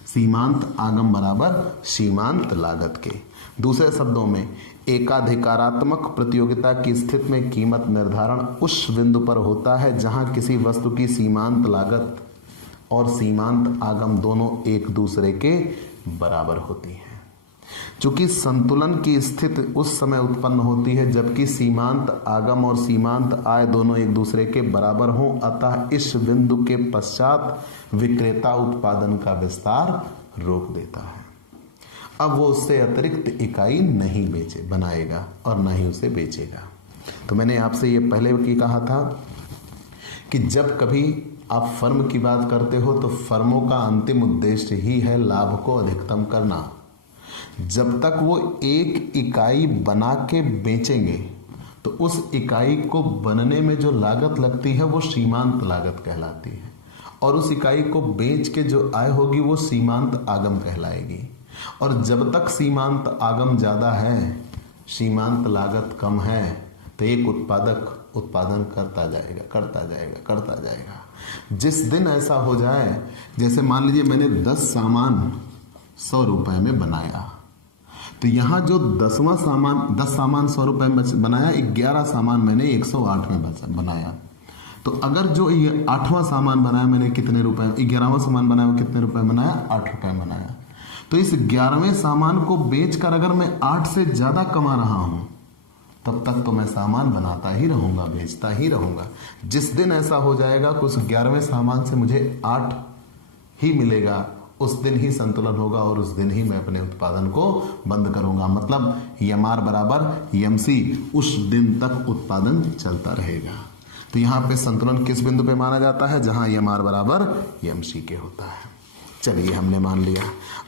सीमांत आगम बराबर सीमांत लागत के। दूसरे शब्दों में एकाधिकारात्मक प्रतियोगिता की स्थिति में कीमत निर्धारण उस बिंदु पर होता है जहां किसी वस्तु की सीमांत लागत और सीमांत आगम दोनों एक दूसरे के बराबर होती हैं। चूंकि संतुलन की स्थिति उस समय उत्पन्न होती है जबकि सीमांत आगम और सीमांत आय दोनों एक दूसरे के बराबर हों, अतः इस बिंदु के पश्चात विक्रेता उत्पादन का विस्तार रोक देता है। अब वो उससे अतिरिक्त इकाई नहीं बनाएगा और ना ही उसे बेचेगा। तो मैंने आपसे ये पहले भी कहा था कि जब कभी आप फर्म की बात करते हो तो फर्मों का अंतिम उद्देश्य ही है लाभ को अधिकतम करना। जब तक वो एक इकाई बना के बेचेंगे तो उस इकाई को बनने में जो लागत लगती है वो सीमांत लागत कहलाती है, और उस इकाई को बेच के जो आय होगी वो सीमांत आगम कहलाएगी। और जब तक सीमांत आगम ज़्यादा है, सीमांत लागत कम है, तो एक उत्पादक उत्पादन करता जाएगा। जिस दिन ऐसा हो जाए, जैसे मान लीजिए मैंने 10 सामान 100 रुपए में बनाया, तो यहाँ जो 10 सामान 100 रुपए में बनाया, 11 सामान मैंने 108 में बनाया। तो अगर जो ये 8वां सामान बनाया मैंने कितने रुपए, 11वां सामान बनाया वो कितने रुपए बनाया? 8 रुपए बनाया। तो इस 11वें सामान को बेचकर अगर मैं 8 से ज्यादा कमा रहा हूं तब तक तो मैं सामान बनाता ही रहूँगा, बेचता ही रहूँगा। जिस दिन ऐसा हो जाएगा कि उस 11वें सामान से मुझे 8 ही मिलेगा, उस दिन ही संतुलन होगा और उस दिन ही मैं अपने उत्पादन को बंद करूँगा। मतलब MR बराबर MC, उस दिन तक उत्पादन चलता रहेगा। तो यहाँ पे संतुलन किस बिंदु पे माना जाता है? जहाँ MR बराबर MC के होता है। चलिए हमने मान लिया,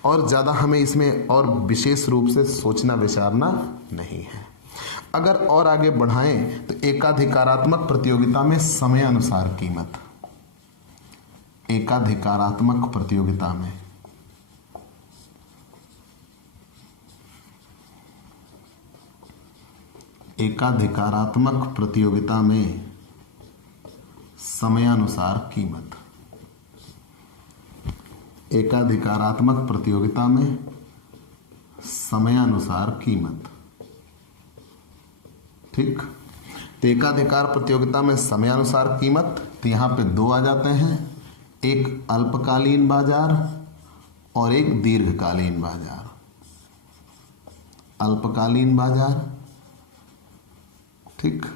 और ज़्यादा हमें इसमें और विशेष रूप से सोचना विचारना नहीं है। अगर और आगे बढ़ाएं तो एकाधिकारात्मक प्रतियोगिता में समयानुसार कीमत, एकाधिकारात्मक प्रतियोगिता में समयानुसार कीमत, एकाधिकारात्मक प्रतियोगिता में समयानुसार कीमत। ठीक, तो एकाधिकार प्रतियोगिता में समयानुसार कीमत, तो यहाँ पे 2 आ जाते हैं, एक अल्पकालीन बाजार और एक दीर्घकालीन बाजार। अल्पकालीन बाजार, ठीक,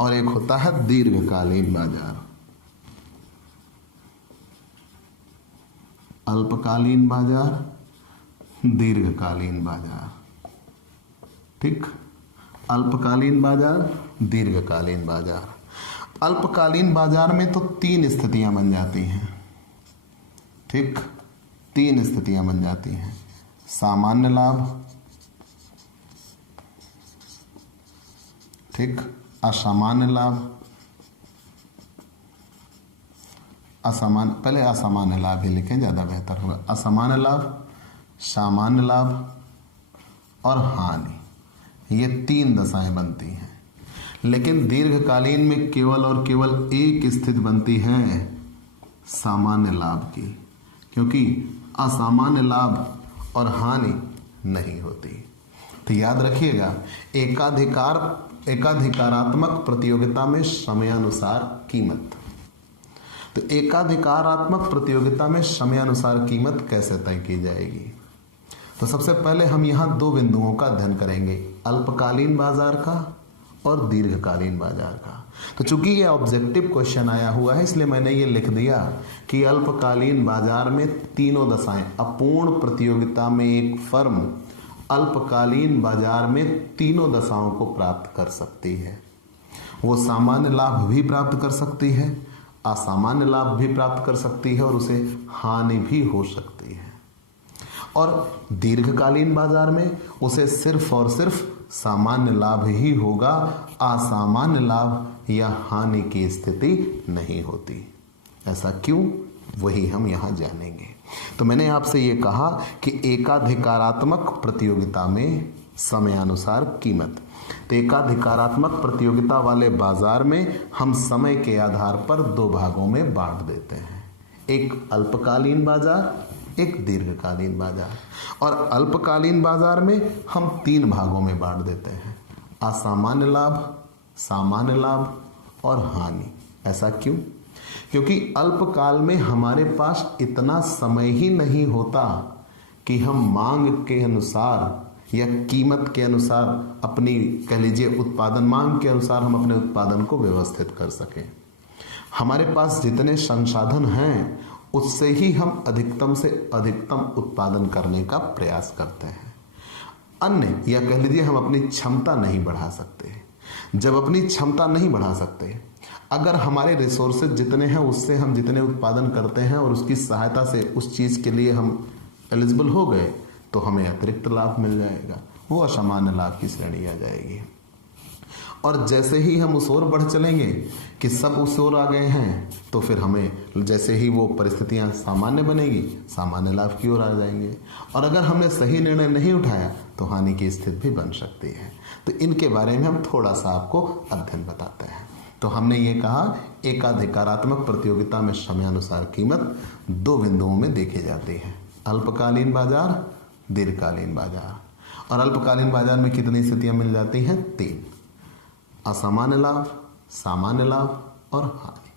और एक होता है दीर्घकालीन बाजार। अल्पकालीन बाजार, दीर्घकालीन बाजार। ठीक, अल्पकालीन बाजार, दीर्घकालीन बाजार। अल्पकालीन बाजार में तो 3 स्थितियां बन जाती हैं। ठीक, 3 स्थितियां बन जाती हैं। सामान्य लाभ, ठीक, असामान्य लाभ, पहले असामान्य लाभ ही लिखें, ज़्यादा बेहतर होगा। असामान्य लाभ, सामान्य लाभ और हानि, ये 3 दशाएं बनती हैं। लेकिन दीर्घकालीन में केवल और केवल एक स्थिति बनती है सामान्य लाभ की, क्योंकि असामान्य लाभ और हानि नहीं होती। तो याद रखिएगा, एकाधिकारात्मक प्रतियोगिता में समयानुसार कीमत। तो एकाधिकारात्मक प्रतियोगिता में समयानुसार कीमत कैसे तय की जाएगी? तो सबसे पहले हम यहाँ 2 बिंदुओं का अध्ययन करेंगे, अल्पकालीन बाजार का और दीर्घकालीन बाजार का। तो चूंकि ये ऑब्जेक्टिव क्वेश्चन आया हुआ है, इसलिए मैंने ये लिख दिया कि अल्पकालीन बाजार में तीनों दशाएं, अपूर्ण प्रतियोगिता में एक फर्म अल्पकालीन बाजार में तीनों दशाओं को प्राप्त कर सकती है। वो सामान्य लाभ भी प्राप्त कर सकती है, असामान्य लाभ भी प्राप्त कर सकती है और उसे हानि भी हो सकती है। और दीर्घकालीन बाजार में उसे सिर्फ और सिर्फ सामान्य लाभ ही होगा, असामान्य लाभ या हानि की स्थिति नहीं होती। ऐसा क्यों, वही हम यहाँ जानेंगे। तो मैंने आपसे ये कहा कि एकाधिकारात्मक प्रतियोगिता में समयानुसार कीमत। तो एकाधिकारात्मक प्रतियोगिता वाले बाजार में हम समय के आधार पर 2 भागों में बांट देते हैं, एक अल्पकालीन बाजार, एक दीर्घकालीन बाजार। और अल्पकालीन बाजार में हम 3 भागों में बांट देते हैं, असामान्य लाभ, सामान्य लाभ और हानि। ऐसा क्यों? क्योंकि अल्पकाल में हमारे पास इतना समय ही नहीं होता कि हम मांग के अनुसार या कीमत के अनुसार अपनी, कह लीजिए उत्पादन, मांग के अनुसार हम अपने उत्पादन को व्यवस्थित कर सकें। हमारे पास जितने संसाधन हैं उससे ही हम अधिकतम से अधिकतम उत्पादन करने का प्रयास करते हैं। अन्य, या कह लीजिए हम अपनी क्षमता नहीं बढ़ा सकते। जब अपनी क्षमता नहीं बढ़ा सकते, अगर हमारे रिसोर्सेज जितने हैं उससे हम जितने उत्पादन करते हैं और उसकी सहायता से उस चीज़ के लिए हम एलिजिबल हो गए, तो हमें अतिरिक्त लाभ मिल जाएगा, वो असामान्य लाभ की श्रेणी आ जाएगी। और जैसे ही हम उस ओर बढ़ चलेंगे कि सब उस ओर आ गए हैं, तो फिर हमें जैसे ही वो परिस्थितियां सामान्य बनेगी, सामान्य लाभ की ओर आ जाएंगे। और अगर हमने सही निर्णय नहीं उठाया तो हानि की स्थिति भी बन सकती है। तो इनके बारे में हम थोड़ा सा आपको अध्ययन बताते हैं। तो हमने ये कहा, एकाधिकारात्मक प्रतियोगिता में समयानुसार कीमत 2 बिंदुओं में देखी जाती है, अल्पकालीन बाजार, दीर्घकालीन बाजार। और अल्पकालीन बाजार में कितनी स्थितियां मिल जाती हैं? 3, असामान्य लाभ, सामान्य लाभ और हानि।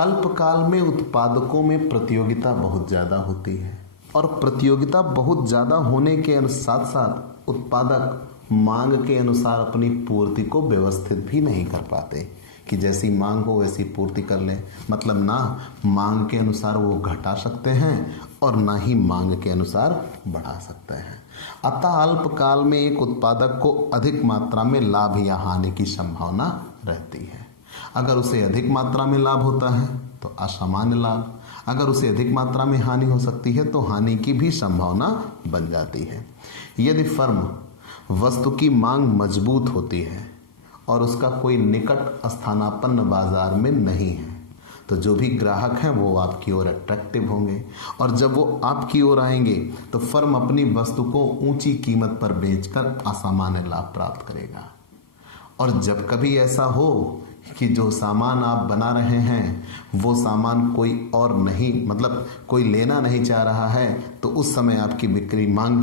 अल्पकाल में उत्पादकों में प्रतियोगिता बहुत ज़्यादा होती है, और प्रतियोगिता बहुत ज़्यादा होने के साथ साथ उत्पादक मांग के अनुसार अपनी पूर्ति को व्यवस्थित भी नहीं कर पाते कि जैसी मांग हो वैसी पूर्ति कर लें। मतलब ना मांग के अनुसार वो घटा सकते हैं और ना ही मांग के अनुसार बढ़ा सकते हैं। अतः अल्पकाल में एक उत्पादक को अधिक मात्रा में लाभ या हानि की संभावना रहती है। अगर उसे अधिक मात्रा में लाभ होता है तो असामान्य लाभ, अगर उसे अधिक मात्रा में हानि हो सकती है तो हानि की भी संभावना बन जाती है। यदि फर्म वस्तु की मांग मजबूत होती है और उसका कोई निकट स्थानापन्न बाजार में नहीं है तो जो भी ग्राहक हैं वो आपकी ओर अट्रैक्टिव होंगे और जब वो आपकी ओर आएंगे तो फर्म अपनी वस्तु को ऊंची कीमत पर बेचकर असामान्य लाभ प्राप्त करेगा। और जब कभी ऐसा हो कि जो सामान आप बना रहे हैं वो सामान कोई और नहीं, मतलब कोई लेना नहीं चाह रहा है, तो उस समय आपकी बिक्री मांग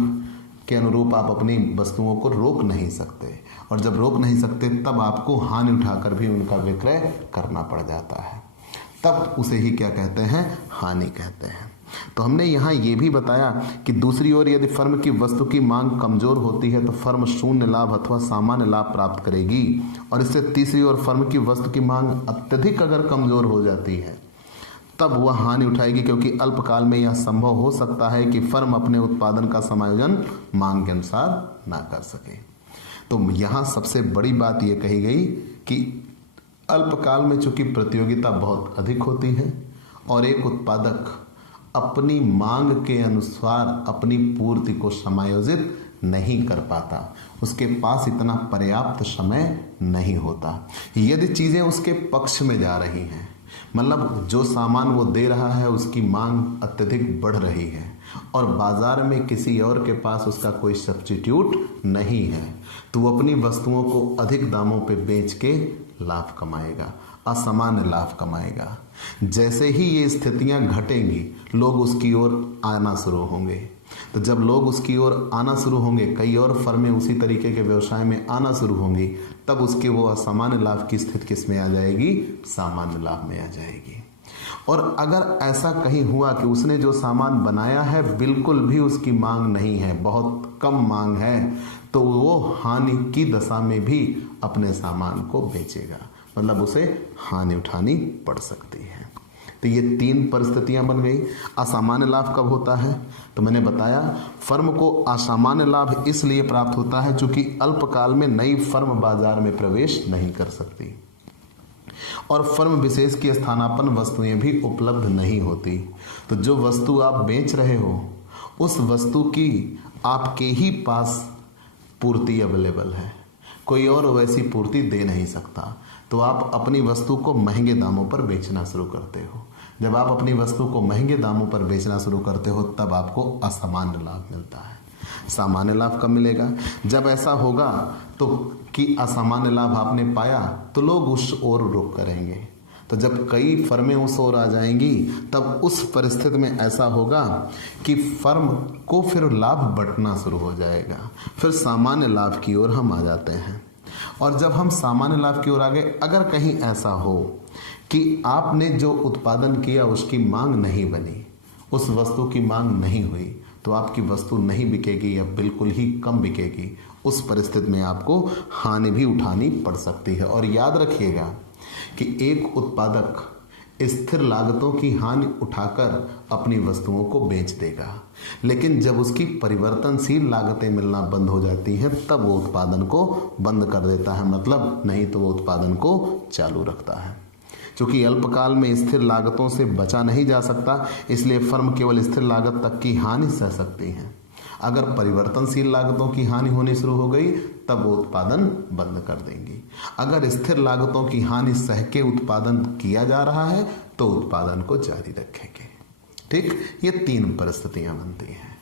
के अनुरूप आप अपनी वस्तुओं को रोक नहीं सकते और जब रोक नहीं सकते तब आपको हानि उठाकर भी उनका विक्रय करना पड़ जाता है। तब उसे ही क्या कहते हैं? हानि कहते हैं। तो हमने यहाँ ये भी बताया कि दूसरी ओर यदि फर्म की वस्तु की मांग कमजोर होती है तो फर्म शून्य लाभ अथवा सामान्य लाभ प्राप्त करेगी। और इससे तीसरी ओर फर्म की वस्तु की मांग अत्यधिक अगर कमजोर हो जाती है तब वह हानि उठाएगी, क्योंकि अल्पकाल में यह संभव हो सकता है कि फर्म अपने उत्पादन का समायोजन मांग के अनुसार ना कर सके। तो यहाँ सबसे बड़ी बात यह कही गई कि अल्पकाल में चूंकि प्रतियोगिता बहुत अधिक होती है और एक उत्पादक अपनी मांग के अनुसार अपनी पूर्ति को समायोजित नहीं कर पाता, उसके पास इतना पर्याप्त समय नहीं होता। यदि चीजें उसके पक्ष में जा रही हैं, मतलब जो सामान वो दे रहा है उसकी मांग अत्यधिक बढ़ रही है और बाजार में किसी और के पास उसका कोई सब्स्टिट्यूट नहीं है, तो वो अपनी वस्तुओं को अधिक दामों पे बेच के लाभ कमाएगा, असामान्य लाभ कमाएगा। जैसे ही ये स्थितियां घटेंगी लोग उसकी ओर आना शुरू होंगे। तो जब लोग उसकी ओर आना शुरू होंगे, कई और फर्में उसी तरीके के व्यवसाय में आना शुरू होंगी, तब उसके वो असामान्य लाभ की स्थिति किस में आ जाएगी? सामान्य लाभ में आ जाएगी। और अगर ऐसा कहीं हुआ कि उसने जो सामान बनाया है बिल्कुल भी उसकी मांग नहीं है, बहुत कम मांग है, तो वो हानि की दशा में भी अपने सामान को बेचेगा, मतलब उसे हानि उठानी पड़ सकती है। तो ये तीन परिस्थितियां बन गई। असामान्य लाभ कब होता है? तो मैंने बताया फर्म को असामान्य लाभ इसलिए प्राप्त होता है क्योंकि अल्पकाल में नई फर्म बाजार में प्रवेश नहीं कर सकती और फर्म विशेष की स्थानापन्न वस्तुएं भी उपलब्ध नहीं होती। तो जो वस्तु आप बेच रहे हो उस वस्तु की आपके ही पास पूर्ति अवेलेबल है, कोई और वैसी पूर्ति दे नहीं सकता, तो आप अपनी वस्तु को महंगे दामों पर बेचना शुरू करते हो। जब आप अपनी वस्तु को महंगे दामों पर बेचना शुरू करते हो तब आपको असामान्य लाभ मिलता है। सामान्य लाभ कब मिलेगा? जब ऐसा होगा तो कि असामान्य लाभ आपने पाया तो लोग उस ओर रुख करेंगे। तो जब कई फर्में उस ओर आ जाएंगी तब उस परिस्थिति में ऐसा होगा कि फर्म को फिर लाभ बंटना शुरू हो जाएगा, फिर सामान्य लाभ की ओर हम आ जाते हैं। और जब हम सामान्य लाभ की ओर आ गए, अगर कहीं ऐसा हो कि आपने जो उत्पादन किया उसकी मांग नहीं बनी, उस वस्तु की मांग नहीं हुई, तो आपकी वस्तु नहीं बिकेगी या बिल्कुल ही कम बिकेगी। उस परिस्थिति में आपको हानि भी उठानी पड़ सकती है। और याद रखिएगा कि एक उत्पादक स्थिर लागतों की हानि उठाकर अपनी वस्तुओं को बेच देगा, लेकिन जब उसकी परिवर्तनशील लागतें मिलना बंद हो जाती हैं तब वो उत्पादन को बंद कर देता है, मतलब नहीं तो वो उत्पादन को चालू रखता है। क्योंकि अल्पकाल में स्थिर लागतों से बचा नहीं जा सकता, इसलिए फर्म केवल स्थिर लागत तक की हानि सह सकती है। अगर परिवर्तनशील लागतों की हानि होनी शुरू हो गई तब वो उत्पादन बंद कर देंगी। अगर स्थिर लागतों की हानि सह के उत्पादन किया जा रहा है तो उत्पादन को जारी रखेंगे। ठीक, ये तीन परिस्थितियां बनती हैं।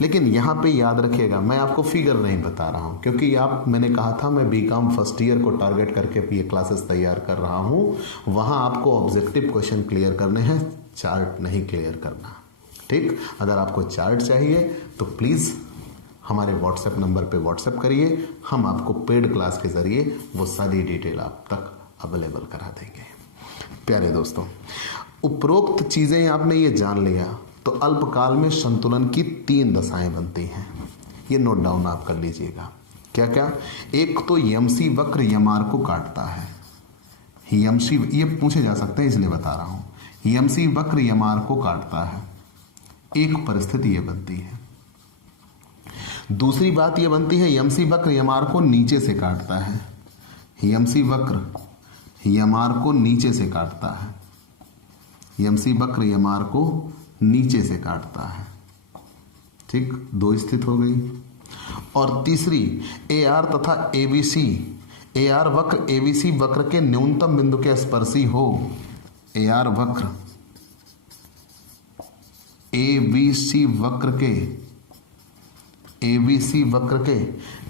लेकिन यहाँ पे याद रखिएगा, मैं आपको फिगर नहीं बता रहा हूँ क्योंकि मैंने कहा था मैं बीकॉम फर्स्ट ईयर को टारगेट करके ये क्लासेस तैयार कर रहा हूँ। वहाँ आपको ऑब्जेक्टिव क्वेश्चन क्लियर करने हैं, चार्ट नहीं क्लियर करना। ठीक, अगर आपको चार्ट चाहिए तो प्लीज़ हमारे व्हाट्सएप नंबर पे व्हाट्सएप करिए, हम आपको पेड क्लास के ज़रिए वो सारी डिटेल आप तक अवेलेबल करा देंगे। प्यारे दोस्तों, उपरोक्त चीज़ें आपने ये जान लिया तो अल्पकाल में संतुलन की तीन दशाएं बनती हैं। ये नोट डाउन आप कर लीजिएगा। क्या क्या? एक तो यमसी वक्र यमार को काटता है। यमसी, ये पूछे जा सकते हैं इसलिए बता रहा हूं। यमसी वक्र यमार को काटता है, एक परिस्थिति ये बनती है। दूसरी बात ये बनती है यमसी वक्र यमार को नीचे से काटता है। यमसी वक्र यमार को नीचे से काटता है। यमसी वक्र यमार को नीचे से काटता है। ठीक, दो स्थिति हो गई। और तीसरी, ए आर तथा एबीसी, ए आर वक्र एबीसी वक्र के न्यूनतम बिंदु के स्पर्शी हो। ए आर वक्र एबीसी वक्र के, एबीसी वक्र के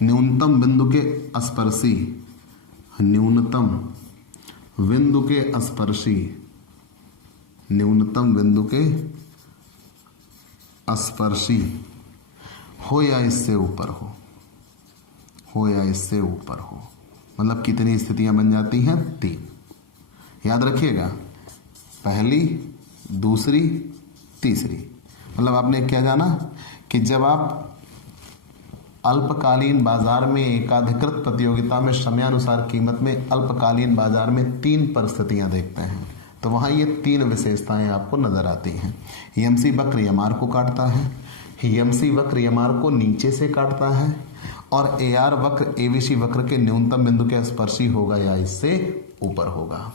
न्यूनतम बिंदु के स्पर्शी, न्यूनतम बिंदु के स्पर्शी, न्यूनतम बिंदु के स्पर्शी हो या इससे ऊपर हो या इससे ऊपर हो। मतलब कितनी स्थितियां बन जाती हैं? 3। याद रखिएगा, पहली, दूसरी, तीसरी। मतलब आपने क्या जाना कि जब आप अल्पकालीन बाजार में एकाधिकृत प्रतियोगिता में समयानुसार कीमत में अल्पकालीन बाजार में 3 परिस्थितियां देखते हैं तो वहां ये 3 विशेषताएं आपको नजर आती हैं। यमसी वक्र यमार को काटता है, यमसी वक्र यमार को नीचे से काटता है, और ए आर वक्र एबीसी वक्र के न्यूनतम बिंदु के स्पर्शी होगा या इससे ऊपर होगा।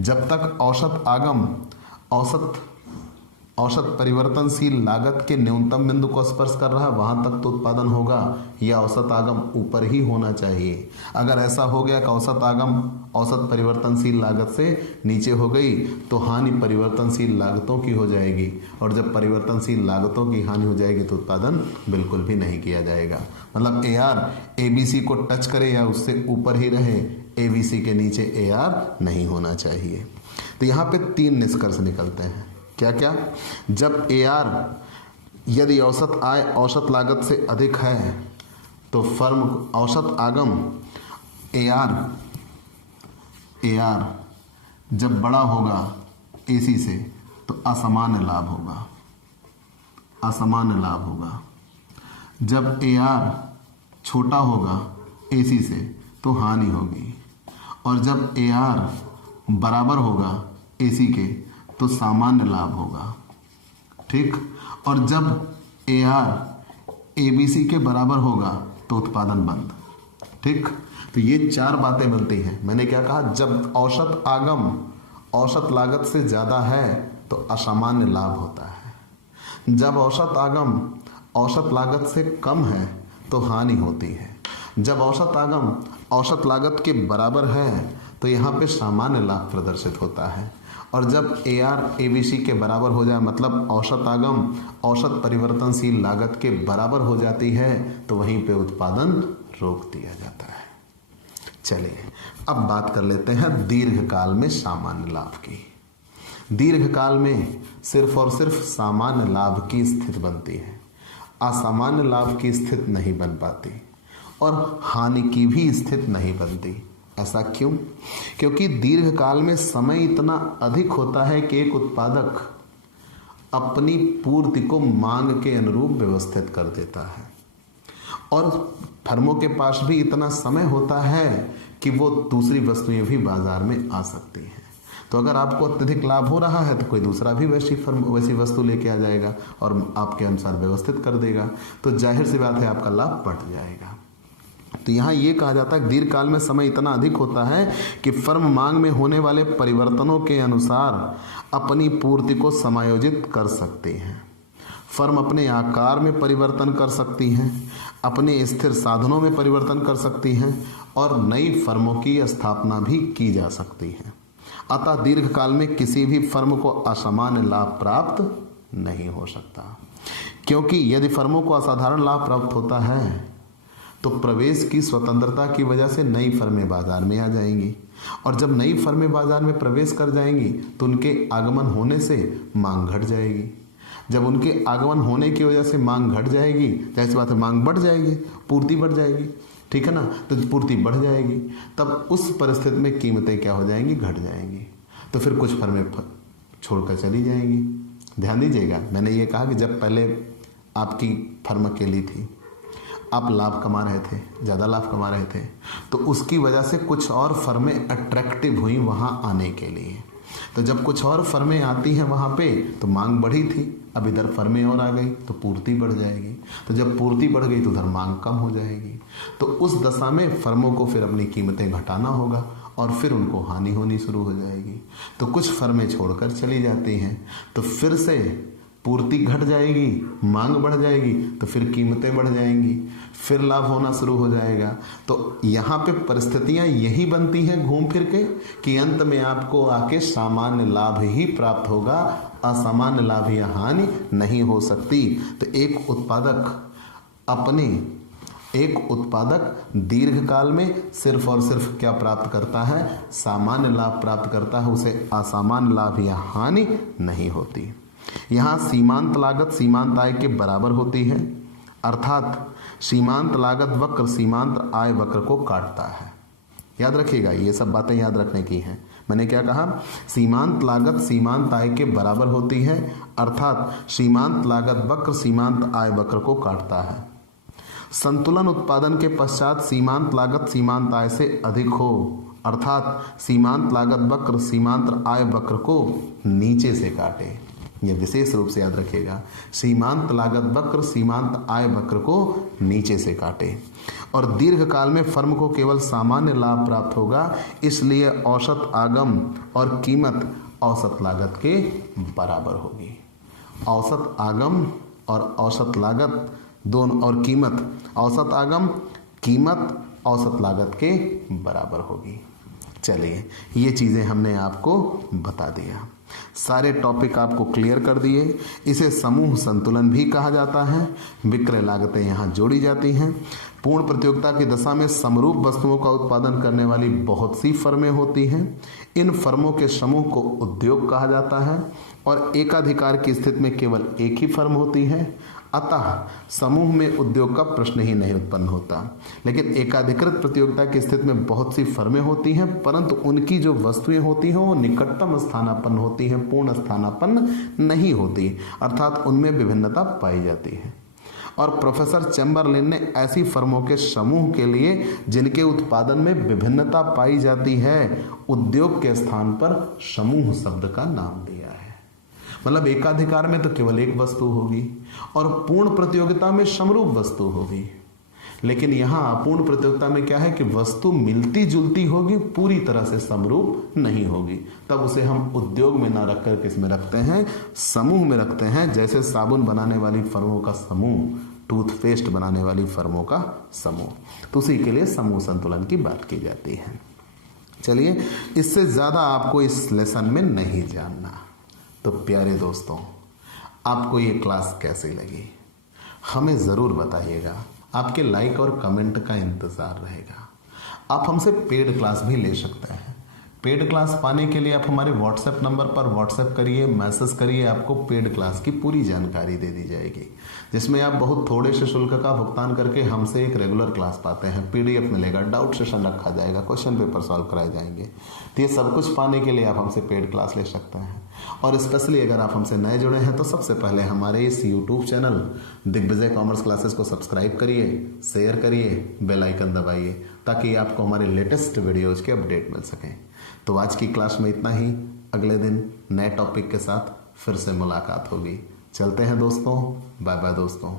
जब तक औसत आगम औसत परिवर्तनशील लागत के न्यूनतम बिंदु को स्पर्श कर रहा है वहां तक तो उत्पादन होगा, या औसत आगम ऊपर ही होना चाहिए। अगर ऐसा हो गया कि औसत आगम औसत परिवर्तनशील लागत से नीचे हो गई तो हानि परिवर्तनशील लागतों की हो जाएगी, और जब परिवर्तनशील लागतों की हानि हो जाएगी तो उत्पादन बिल्कुल भी नहीं किया जाएगा। मतलब ए आर एबीसी को टच करे या उससे ऊपर ही रहे, एबीसी के नीचे ए आर नहीं होना चाहिए। तो यहाँ पे 3 निष्कर्ष निकलते हैं। क्या क्या? जब ए आर यदि औसत आय औसत लागत से अधिक है तो फर्म औसत आगम ए आर जब बड़ा होगा एसी से तो असामान्य लाभ होगा, असामान्य लाभ होगा। जब ए आर छोटा होगा एसी से तो हानि होगी, और जब ए आर बराबर होगा एसी के तो सामान्य लाभ होगा। ठीक, और जब ए आर एबीसी के बराबर होगा तो उत्पादन बंद। ठीक, तो ये 4 बातें बनती हैं। मैंने क्या कहा? जब औसत आगम औसत लागत से ज़्यादा है तो असामान्य लाभ होता है, जब औसत आगम औसत लागत से कम है तो हानि होती है, जब औसत आगम औसत लागत के बराबर है तो यहाँ पे सामान्य लाभ प्रदर्शित होता है, और जब ए आर एबीसी के बराबर हो जाए मतलब औसत आगम औसत परिवर्तनशील लागत के बराबर हो जाती है तो वहीं पे उत्पादन रोक दिया जाता है। चलिए अब बात कर लेते हैं दीर्घकाल में सामान्य लाभ की। दीर्घकाल में सिर्फ और सिर्फ सामान्य लाभ की स्थिति बनती है, असामान्य लाभ की स्थिति नहीं बन पाती, और हानि की भी स्थिति नहीं बनती। ऐसा क्यों? क्योंकि दीर्घकाल में समय इतना अधिक होता है कि एक उत्पादक अपनी पूर्ति को मांग के अनुरूप व्यवस्थित कर देता है, और फर्मों के पास भी इतना समय होता है कि वो दूसरी वस्तुएं भी बाजार में आ सकती हैं। तो अगर आपको अत्यधिक लाभ हो रहा है तो कोई दूसरा भी वैसी वस्तु लेके आ जाएगा और आपके अनुसार व्यवस्थित कर देगा, तो जाहिर सी बात है आपका लाभ बढ़ जाएगा। तो यहाँ ये कहा जाता है दीर्घकाल में समय इतना अधिक होता है कि फर्म मांग में होने वाले परिवर्तनों के अनुसार अपनी पूर्ति को समायोजित कर सकती हैं। फर्म अपने आकार में परिवर्तन कर सकती हैं, अपने स्थिर साधनों में परिवर्तन कर सकती हैं, और नई फर्मों की स्थापना भी की जा सकती है। अतः दीर्घकाल में किसी भी फर्म को असामान्य लाभ प्राप्त नहीं हो सकता, क्योंकि यदि फर्मों को असाधारण लाभ प्राप्त होता है तो प्रवेश की स्वतंत्रता की वजह से नई फर्में बाजार में आ जाएंगी, और जब नई फर्में बाजार में प्रवेश कर जाएंगी तो उनके आगमन होने से मांग घट जाएगी। जब उनके आगमन होने की वजह से मांग घट जाएगी, जाहिर सी बात है मांग बढ़ जाएगी, पूर्ति बढ़ जाएगी। ठीक है ना? तो पूर्ति बढ़ जाएगी, तब उस परिस्थिति में कीमतें क्या हो जाएंगी? घट जाएंगी। तो फिर कुछ फर्में छोड़कर चली जाएंगी। ध्यान दीजिएगा, मैंने ये कहा कि जब पहले आपकी फर्म अकेली थी, आप लाभ कमा रहे थे, ज़्यादा लाभ कमा रहे थे, तो उसकी वजह से कुछ और फर्में अट्रैक्टिव हुई वहाँ आने के लिए। तो जब कुछ और फर्में आती हैं वहाँ पे तो मांग बढ़ी थी, अब इधर फर्में और आ गई तो पूर्ति बढ़ जाएगी, तो जब पूर्ति बढ़ गई तो उधर मांग कम हो जाएगी। तो उस दशा में फर्मों को फिर अपनी कीमतें घटाना होगा और फिर उनको हानि होनी शुरू हो जाएगी। तो कुछ फर्में छोड़कर चली जाती हैं, तो फिर से पूर्ति घट जाएगी, मांग बढ़ जाएगी, तो फिर कीमतें बढ़ जाएंगी, फिर लाभ होना शुरू हो जाएगा। तो यहाँ पे परिस्थितियाँ यही बनती हैं घूम फिर के कि अंत में आपको आके सामान्य लाभ ही प्राप्त होगा, असामान्य लाभ या हानि नहीं हो सकती। तो एक उत्पादक दीर्घकाल में सिर्फ और सिर्फ क्या प्राप्त करता है, सामान्य लाभ प्राप्त करता है, उसे असामान्य लाभ या हानि नहीं होती। यहाँ सीमांत लागत सीमांत आय के बराबर होती है, अर्थात सीमांत लागत वक्र सीमांत आय वक्र को काटता है। याद रखिएगा, ये सब बातें याद रखने की हैं। मैंने क्या कहा, सीमांत लागत सीमांत आय के बराबर होती है, अर्थात सीमांत लागत वक्र सीमांत आय वक्र को काटता है। संतुलन उत्पादन के पश्चात सीमांत लागत सीमांत आय से अधिक हो, अर्थात सीमांत लागत वक्र सीमांत आय वक्र को नीचे से काटे। यह विशेष रूप से याद रखिएगा, सीमांत लागत वक्र सीमांत आय वक्र को नीचे से काटे। और दीर्घकाल में फर्म को केवल सामान्य लाभ प्राप्त होगा, इसलिए औसत आगम और कीमत औसत लागत के बराबर होगी। औसत आगम और औसत लागत दोनों, और कीमत, औसत आगम कीमत औसत लागत के बराबर होगी। चलिए, ये चीज़ें हमने आपको बता दिया, सारे टॉपिक आपको क्लियर कर दिए। इसे समूह संतुलन भी कहा जाता है। विक्रय लागतें यहाँ जोड़ी जाती हैं। पूर्ण प्रतियोगिता की दशा में समरूप वस्तुओं का उत्पादन करने वाली बहुत सी फर्में होती हैं। इन फर्मों के समूह को उद्योग कहा जाता है और एकाधिकार की स्थिति में केवल एक ही फर्म होती है, अतः समूह में उद्योग का प्रश्न ही नहीं उत्पन्न होता। लेकिन एकाधिकृत प्रतियोगिता की स्थिति में बहुत सी फर्में होती हैं, परंतु उनकी जो वस्तुएं होती हैं वो निकटतम स्थानापन्न होती हैं, पूर्ण स्थानापन्न नहीं होती, अर्थात उनमें विभिन्नता पाई जाती है। और प्रोफेसर चैम्बरलेन ने ऐसी फर्मों के समूह के लिए जिनके उत्पादन में विभिन्नता पाई जाती है, उद्योग के स्थान पर समूह शब्द का नाम दिया है। मतलब एकाधिकार में तो केवल एक वस्तु होगी और पूर्ण प्रतियोगिता में समरूप वस्तु होगी। लेकिन यहाँ पूर्ण प्रतियोगिता में क्या है कि वस्तु मिलती जुलती होगी, पूरी तरह से समरूप नहीं होगी। तब उसे हम उद्योग में ना रखकर किस में रखते हैं, समूह में रखते हैं। जैसे साबुन बनाने वाली फर्मों का समूह, टूथपेस्ट बनाने वाली फर्मों का समूह, तो उसी के लिए समूह संतुलन की बात की जाती है। चलिए, इससे ज़्यादा आपको इस लेसन में नहीं जानना। तो प्यारे दोस्तों, आपको ये क्लास कैसी लगी हमें ज़रूर बताइएगा। आपके लाइक और कमेंट का इंतज़ार रहेगा। आप हमसे पेड क्लास भी ले सकते हैं। पेड क्लास पाने के लिए आप हमारे व्हाट्सएप नंबर पर व्हाट्सएप करिए, मैसेज करिए, आपको पेड क्लास की पूरी जानकारी दे दी जाएगी, जिसमें आप बहुत थोड़े से शुल्क का भुगतान करके हमसे एक रेगुलर क्लास पाते हैं। पीडीएफ मिलेगा, डाउट सेशन रखा जाएगा, क्वेश्चन पेपर सॉल्व कराए जाएंगे। तो ये सब कुछ पाने के लिए आप हमसे पेड क्लास ले सकते हैं। और स्पेशली अगर आप हमसे नए जुड़े हैं तो सबसे पहले हमारे इस YouTube channel Digvijay commerce classes को सब्सक्राइब करिए, शेयर करिए, बेल आइकन दबाइए, ताकि आपको हमारे लेटेस्ट वीडियोज़ के अपडेट मिल सकें। तो आज की क्लास में इतना ही। अगले दिन नए टॉपिक के साथ फिर से मुलाकात होगी। चलते हैं दोस्तों, बाय बाय दोस्तों।